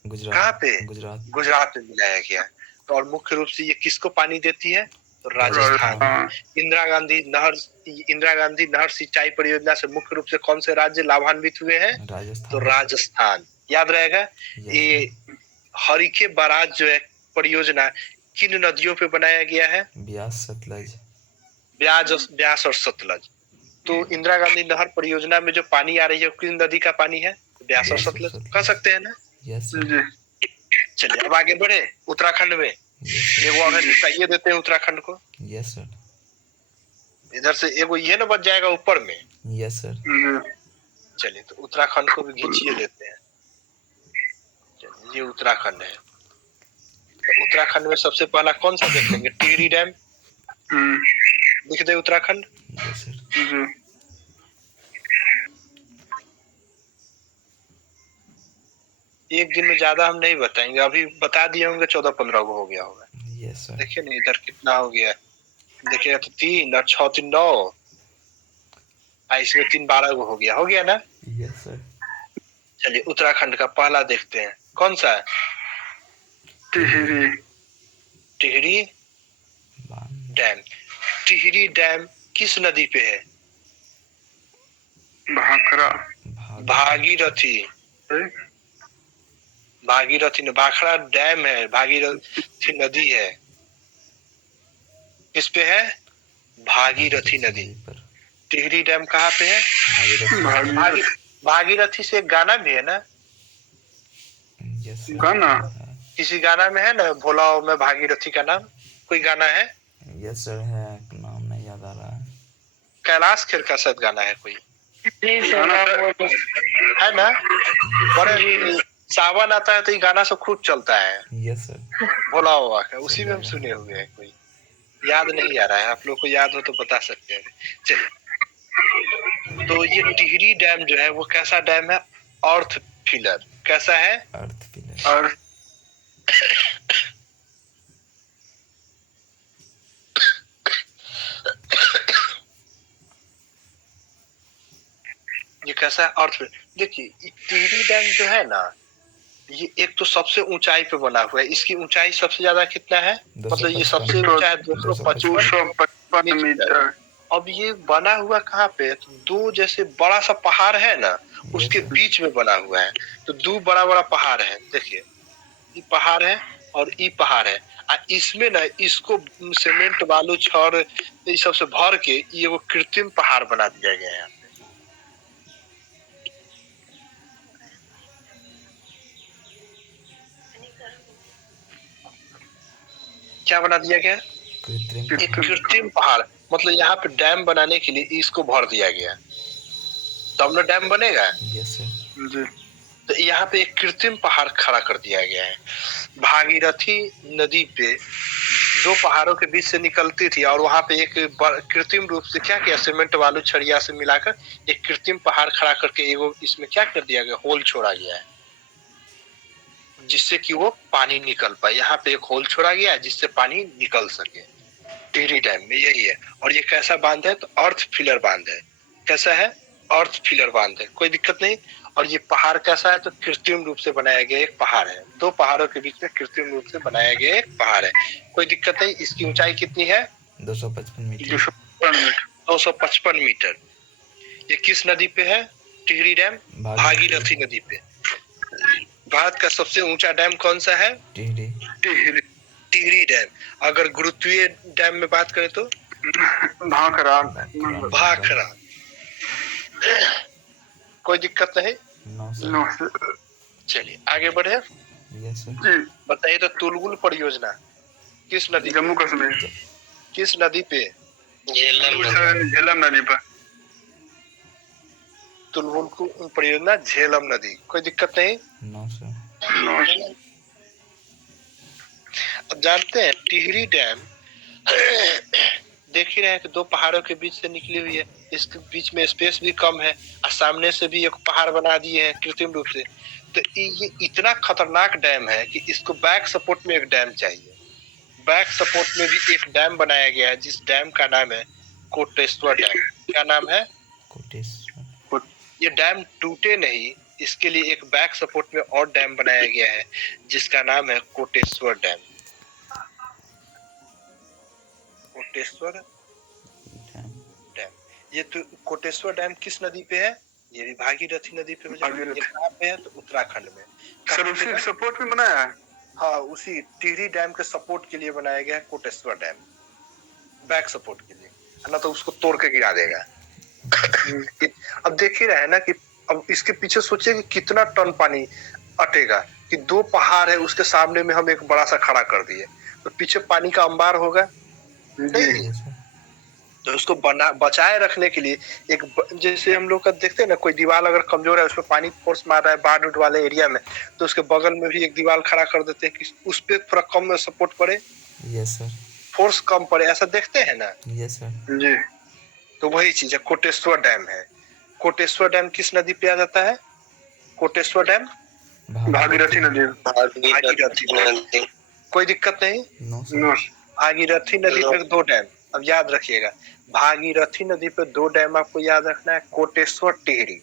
कहाँ पे? गुजरात में मिलाया गया। तो और मुख्य रूप से ये किसको पानी देती है? तो राजस्थान। इंदिरा गांधी नहर सिंचाई परियोजना से मुख्य रूप से कौन से राज्य लाभान्वित हुए हैं? तो राजस्थान। याद रहेगा। ये हरिके बराज जो है परियोजना किन नदियों पे बनाया गया है? ब्यास सतलज ब्यास और सतलज। तो इंदिरा गांधी नहर परियोजना में जो पानी आ रही है किन नदी का पानी है? ब्यास और सतलज। कह सकते हैं ना? यस जी चलिए अब आगे बढ़े उत्तराखंड में। Yes sir. एगो और है, निपटाइए देते हैं उत्तराखंड को। Yes sir. इधर से एगो ये ना बच जाएगा ऊपर में। Yes sir. चलिए तो उत्तराखंड को भी खींचिए देते हैं। चलिए, ये उत्तराखंड है। तो उत्तराखंड में सबसे पहला कौन सा देखेंगे? टिहरी डैम लिख दे उत्तराखंड। Yes sir. एक दिन में ज्यादा हम नहीं बताएंगे, अभी बता दिए होंगे 14-15 को हो गया होगा। Yes sir. देखिए ना इधर कितना हो गया, देखिएगा तो 3 और 6 3 9, इसमें 3 12 को हो गया ना। Yes sir. चलिए उत्तराखंड का पहला देखते हैं, कौन सा है? टिहरी टिहरी डैम। टिहरी डैम किस नदी पे है? भाखड़ा भागीरथी। भागीरथी ने भाखड़ा डैम है, भागीरथी नदी है। किस पे है? भागीरथी नदी। टिहरी डैम कहाँ पे है? भागीरथी से एक गाना भी है ना। यस गाना किसी गाना में है ना, भोलाओ में भागीरथी का नाम, कोई गाना है? यस सर है, नाम नहीं याद आ रहा है। कैलाश खेर का शायद गाना है कोई, है ना। बड़े सावन आता है तो ये गाना सब खूब चलता है। Yes sir. भोला बाबा का, उसी में हम सुने हुए हैं। कोई याद नहीं आ रहा है, आप लोग को याद हो तो बता सकते हैं। चलिए तो ये टिहरी डैम जो है वो कैसा डैम है? अर्थ फिलर। कैसा है? अर्थ फिलर। और ये कैसा है? अर्थ फिलर। देखिए टिहरी डैम जो है ना, ये एक तो सबसे ऊंचाई पे बना हुआ है। इसकी ऊंचाई सबसे ज्यादा कितना है? मतलब ये सबसे ऊंचा है 255 मीटर। अब ये बना हुआ कहाँ पे? तो दो जैसे बड़ा सा पहाड़ है ना, उसके बीच में बना हुआ है। तो दो बड़ा बड़ा पहाड़ है, देखिए ये पहाड़ है और ये पहाड़ है। इसमें ना इसको सीमेंट बालू छड़ ये सब से भर के ये वो कृत्रिम पहाड़ बना दिया गया है। क्या बना दिया गया? एक कृत्रिम पहाड़। मतलब यहाँ पे डैम बनाने के लिए इसको भर दिया गया, तब ना डैम बनेगा। Yes sir. तो यहाँ पे एक कृत्रिम पहाड़ खड़ा कर दिया गया है। भागीरथी नदी पे दो पहाड़ों के बीच से निकलती थी और वहां पे एक कृत्रिम रूप से क्या किया, सीमेंट बालू छड़िया से मिलाकर एक कृत्रिम पहाड़ खड़ा करके एगो इसमें क्या कर दिया गया, होल छोड़ा गया है, जिससे कि वो पानी निकल पाए। यहाँ पे एक होल छोड़ा गया है जिससे पानी निकल सके। टिहरी डैम में यही है। और ये कैसा बांध है? तो अर्थ फिलर बांध है। कैसा है? अर्थ फिलर बांध है, कोई दिक्कत नहीं। और ये पहाड़ कैसा है? तो कृत्रिम रूप से बनाया गया एक पहाड़ है। दो पहाड़ों के बीच में कृत्रिम रूप से बनाया गया एक पहाड़ है, कोई दिक्कत नहीं। इसकी ऊंचाई कितनी है? 255 मीटर। 255 मीटर। ये किस नदी पे है? टिहरी डैम भागीरथी नदी पे। भारत का सबसे ऊंचा डैम कौन सा है? टिहरी डैम। अगर गुरुत्वीय डैम में बात करें तो भाखड़ा। कोई दिक्कत नहीं। चलिए आगे बढ़े। बताइए तो तुलगुल परियोजना किस नदी? जम्मू कश्मीर। किस नदी पे? झेलम नदी पर। तुलगुल परियोजना झेलम नदी, कोई दिक्कत नहीं। अब जानते हैं टिहरी डैम देख ही रहे हैं कि दो पहाड़ों के बीच से निकली हुई है। इसके बीच में स्पेस भी कम है और सामने से भी एक पहाड़ बना दिए हैं कृत्रिम रूप से। तो ये इतना खतरनाक डैम है कि इसको बैक सपोर्ट में एक डैम चाहिए। बैक सपोर्ट में भी एक डैम बनाया गया है जिस डैम का नाम है कोटेश्वर डैम। क्या नाम है? कोटेश्वर। ये डैम टूटे नहीं, इसके लिए एक बैक सपोर्ट में और डैम बनाया गया है जिसका नाम है कोटेश्वर डैम। कोटेश्वर डैम। ये तो कोटेश्वर डैम किस नदी पे है? ये भी भागीरथी नदी पे। ये कहाँ पे है? तो उत्तराखंड में। सर उसी सपोर्ट में बनाया है? हाँ, उसी टिहरी डैम के सपोर्ट के लिए बनाया गया है कोटेश्वर डैम, बैक सपोर्ट के लिए, है ना। तो उसको तोड़ के गिरा देगा। अब देख ही रहे हैं ना कि अब इसके पीछे सोचिए कि कितना टन पानी अटेगा कि दो पहाड़ है उसके सामने में हम एक बड़ा सा खड़ा कर दिए। तो पीछे पानी का अंबार होगा। जी यस सर। तो उसको बचाए रखने के लिए एक जैसे हम लोग का देखते हैं ना, कोई दीवार अगर कमजोर है, उस पर पानी फोर्स मार रहा है बाढ़ उठ वाले एरिया में, तो उसके बगल में भी एक दीवार खड़ा कर देते हैं कि उस पर थोड़ा कम सपोर्ट पड़े, यस सर। फोर्स कम पड़े, ऐसा देखते हैं ना। Yes sir. जी तो वही चीज है, कोटेश्वर डैम है। कोटेश्वर डैम किस नदी पे आ जाता है? कोटेश्वर डैम भागीरथी नदी। भागीरथी नदी। कोई दिक्कत नहीं। No sir. नो भागीरथी नदी पे 2 डैम, अब याद रखिएगा। भागीरथी नदी पे 2 डैम आपको याद रखना है, कोटेश्वर टिहरी।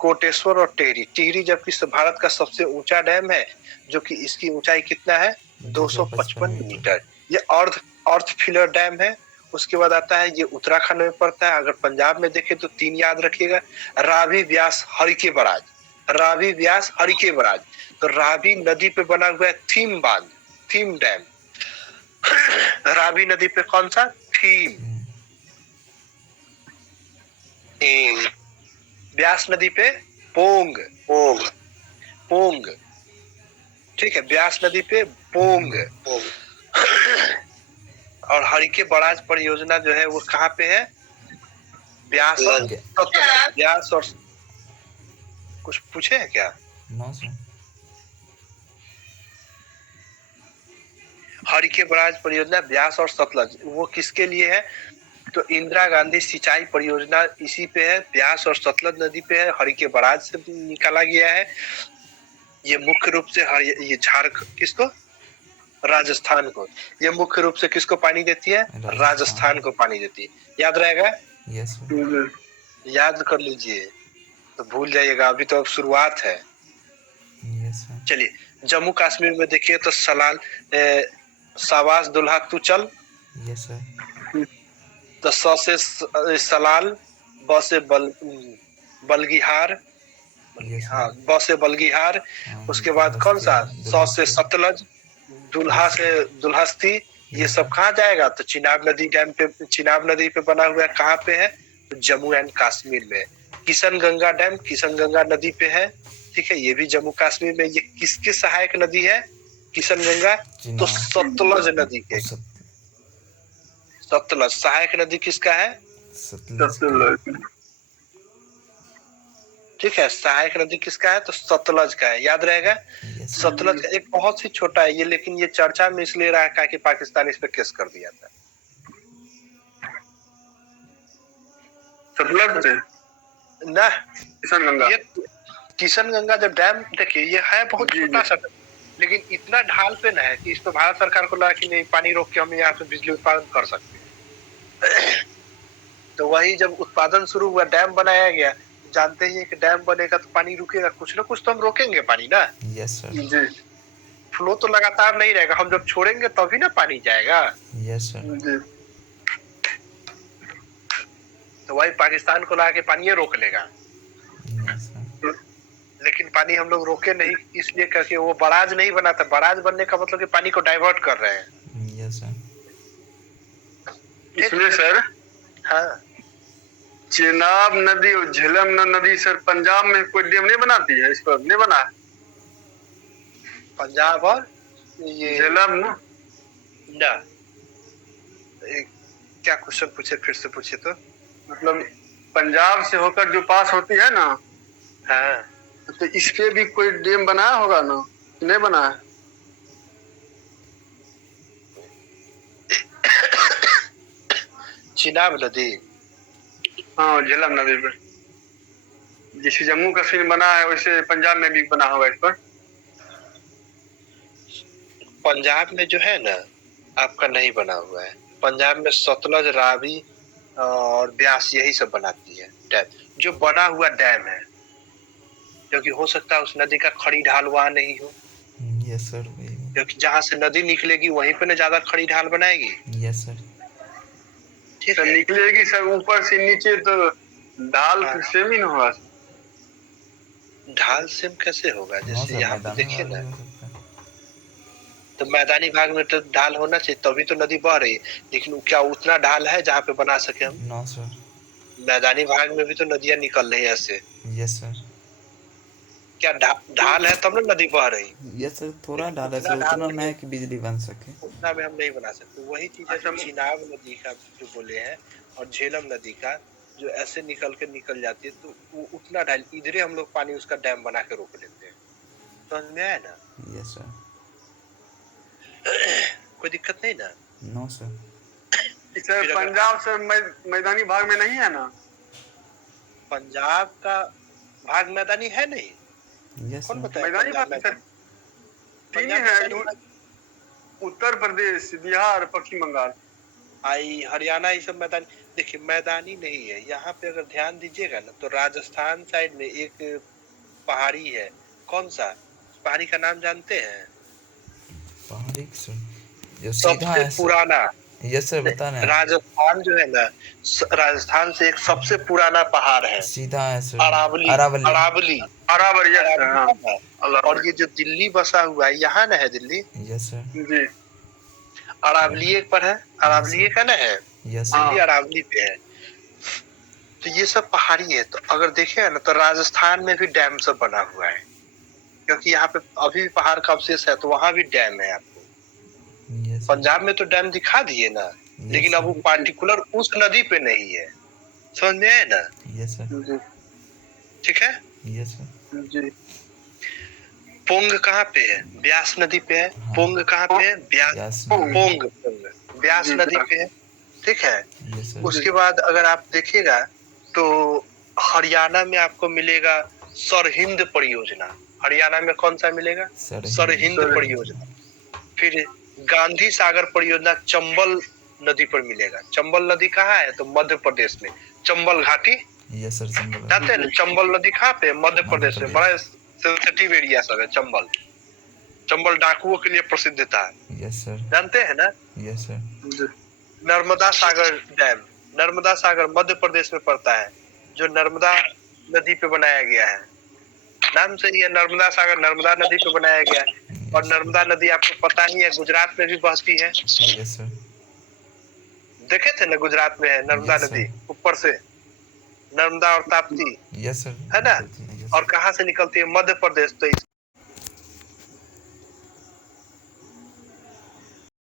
कोटेश्वर और टिहरी। टिहरी जबकि भारत का सबसे ऊंचा डैम है, जो कि इसकी ऊंचाई कितना है? 255 मीटर। ये अर्थ फिलर डैम है। उसके बाद आता है, ये उत्तराखंड में पड़ता है। अगर पंजाब में देखें तो 3 याद रखिएगा, रावी, व्यास, हरिके बराज। रावी, व्यास, हरिके बराज। तो रावी नदी पे बना हुआ है थीम बांध, थीम डैम। रावी नदी पे कौन सा? थीम। व्यास नदी पे पोंग, पोंग, पोंग। ठीक है, व्यास नदी पे पोंग। और हरिके बराज परियोजना जो है वो कहाँ पे है? व्यास और व्यास और कुछ पूछे हैं क्या? No sir. हरिके बराज परियोजना व्यास और सतलज, वो किसके लिए है? तो इंदिरा गांधी सिंचाई परियोजना इसी पे है, व्यास और सतलज नदी पे है, हरिके बराज से निकाला गया है। ये मुख्य रूप से ये झारखंड किसको? राजस्थान को। ये मुख्य रूप से किसको पानी देती है? राजस्थान को पानी देती है। याद रहेगा? Yes sir. याद कर लीजिए, तो भूल जाइएगा, अभी तो अब शुरुआत है। Yes sir. चलिए, जम्मू कश्मीर में देखिए तो सलाल शाबाश दुल्हा तू चल। Yes sir. तो स से सलाल, ब से बलगिहार, हाँ ब से बलगिहार। उसके बाद कौन सा? स से सतलज, दुल्हा से दुल्हस्ती। ये सब कहाँ जाएगा? तो चिनाब नदी डैम पे, चिनाब नदी पे बना हुआ है। कहाँ पे है? तो जम्मू एंड कश्मीर में। किशन गंगा डैम किशन गंगा नदी पे है। ठीक है, ये भी जम्मू कश्मीर में। ये किसके सहायक नदी है किशन गंगा? तो सतलज नदी के। सतलज सहायक नदी किसका है? सतलज। ठीक है, सहायक नदी किसका है? तो सतलज का है। याद रहेगा? सतलज का एक बहुत ही छोटा है ये, लेकिन ये चर्चा में इसलिए रहा है कि पाकिस्तान इस पे केस कर दिया था। सतलज ना, किशन गंगा। ये किशन गंगा जब डैम, देखिए ये है बहुत छोटा सा, लेकिन इतना ढाल पे ना है कि इस पे भारत सरकार को लगा कि नहीं, पानी रोक के हम यहाँ पे बिजली उत्पादन कर सकते हैं। तो वही जब उत्पादन शुरू हुआ, डैम बनाया गया। जानते ही कि डैम बनेगा तो पानी रुकेगा, कुछ ना कुछ तो हम रोकेंगे पानी ना। Yes sir. जी फ्लो तो लगातार नहीं रहेगा, हम जब छोड़ेंगे तभी ना पानी जाएगा। Yes sir. जी तो वही पाकिस्तान को लगा के पानी रोक लेगा। Yes sir. लेकिन पानी हम लोग रोके नहीं, इसलिए करके वो बराज नहीं बना था। बराज बनने का मतलब कि पानी को डाइवर्ट कर रहे हैं। Yes sir. इसमें सर, हाँ, चेनाब नदी और झेलम नदी सर पंजाब में कोई डैम नहीं बनाती है, इस पर नहीं बना है। पंजाब और ये झेलम ना, क्या क्वेश्चन पूछे, फिर से पूछे तो। मतलब पंजाब से होकर जो पास होती है ना, हाँ, तो इस पे भी कोई डैम बनाया होगा ना? नहीं बना है। चिनाब नदी, हाँ झेलम नदी पे जैसे जम्मू कश्मीर बना है, वैसे पंजाब में भी बना होगा इस पर। पंजाब में जो है ना आपका नहीं बना हुआ है। पंजाब में सतलज, रावी और ब्यास यही सब बनाती है डैम। जो बना हुआ डैम है, क्योंकि हो सकता है उस नदी का खड़ी ढाल वहां नहीं हो। Yes sir. क्योंकि जहां से नदी निकलेगी वहीं पे ना ज्यादा खड़ी ढाल बनाएगी। Yes sir. ठीक सर है, निकलेगी सर ऊपर से नीचे, तो ढाल सेम ही ना होगा। ढाल सेम कैसे होगा? जैसे यहाँ पे देखिए ना, सकता है। तो मैदानी भाग में तो ढाल होना चाहिए, तभी तो नदी बह रही है। लेकिन क्या उतना ढाल है जहाँ पे बना सके हम? No sir. मैदानी भाग में भी तो नदियां निकल रही है ऐसे। Yes sir. क्या ढाल है तब ना नदी बह रही। यस सर, थोड़ा लेकिन डाला उतना सर, ढाल उतना नहीं ना है, है कि बिजली बन सके। उतना में हम नहीं बना सकते। वही चीज है जो अच्छा, चिनाब नदी का जो बोले हैं और झेलम नदी का जो ऐसे निकल जाती है, तो वो उतना ढाल इधरे हम लोग पानी उसका डैम बना के रोक लेते हैं। समझ में आया ना? Yes sir. कोई दिक्कत नहीं ना? No sir. सर फिर अगर पंजाब सर मैदानी भाग में नहीं है ना? पंजाब का भाग मैदानी है नहीं? यस कौन सर। बताया मैदानी पंजाब भाग सर मैदानी? तीन पंजाब है, मैदानी भाग उत्तर प्रदेश, बिहार, पश्चिम बंगाल। आई हरियाणा ये सब मैदानी। देखिए मैदानी नहीं है यहाँ पे, अगर ध्यान दीजिएगा ना तो राजस्थान साइड में एक पहाड़ी है। कौन सा पहाड़ी का नाम जानते हैं? पहाड़ी सर, जो सीधा सबसे है सर। पुराना यस सर, बता रहे हैं। राजस्थान जो है ना, राजस्थान से एक सबसे पुराना पहाड़ है सीधा है सर। अरावली। अरावली। अरावली बराबर, यस सर। अरावली हाँ, है ना? और ये जो दिल्ली बसा हुआ है यहाँ ना है दिल्ली, यस सर। जी। अरावली एक पर है, अरावली का ना है, यस दिल्ली सर। अरावली पे है। तो ये सब पहाड़ी है। तो अगर देखें ना तो राजस्थान में भी डैम सब बना हुआ है, क्योंकि यहाँ पे अभी भी पहाड़ का अवशेष है, तो वहां भी डैम है आपको। Yes sir. पंजाब में तो डैम दिखा दिए ना, लेकिन अब वो पार्टिकुलर उस नदी पे नहीं है। समझ में आया ना? Yes sir. जी ठीक है। Yes sir. जी। पोंग कहाँ पे है? ब्यास नदी पे है। हाँ। पोंग कहाँ पे है? ब्यास। यस पोंग ब्यास जी, नदी पे है। ठीक है। Yes sir. उसके बाद अगर आप देखिएगा तो हरियाणा में आपको मिलेगा सरहिंद परियोजना। हरियाणा में कौन सा मिलेगा? सरहिंद परियोजना। फिर गांधी सागर परियोजना चंबल नदी पर मिलेगा। चंबल नदी कहाँ है? तो मध्य प्रदेश में चंबल घाटी। Yes sir. चंबल जानते हैं ना चंबल नदी कहाँ पे? मध्य प्रदेश में। बड़ा सेंसिटिव एरिया सब है चंबल। चंबल डाकुओं के लिए प्रसिद्ध था। Yes sir. जानते हैं ना? Yes sir. Narmada Sagar dam, Narmada Sagar Madhya Pradesh में पड़ता है, जो नर्मदा नदी पे बनाया गया है। नाम से ही है नर्मदा सागर, नर्मदा नदी पे बनाया गया है। और नर्मदा नदी आपको पता ही है गुजरात में भी बहती है। Yes sir. देखे थे ना गुजरात में है नर्मदा Yes, नदी, sir. ऊपर से नर्मदा और ताप्ती यस सर। है ना। और कहाँ से निकलती है? मध्य प्रदेश। तो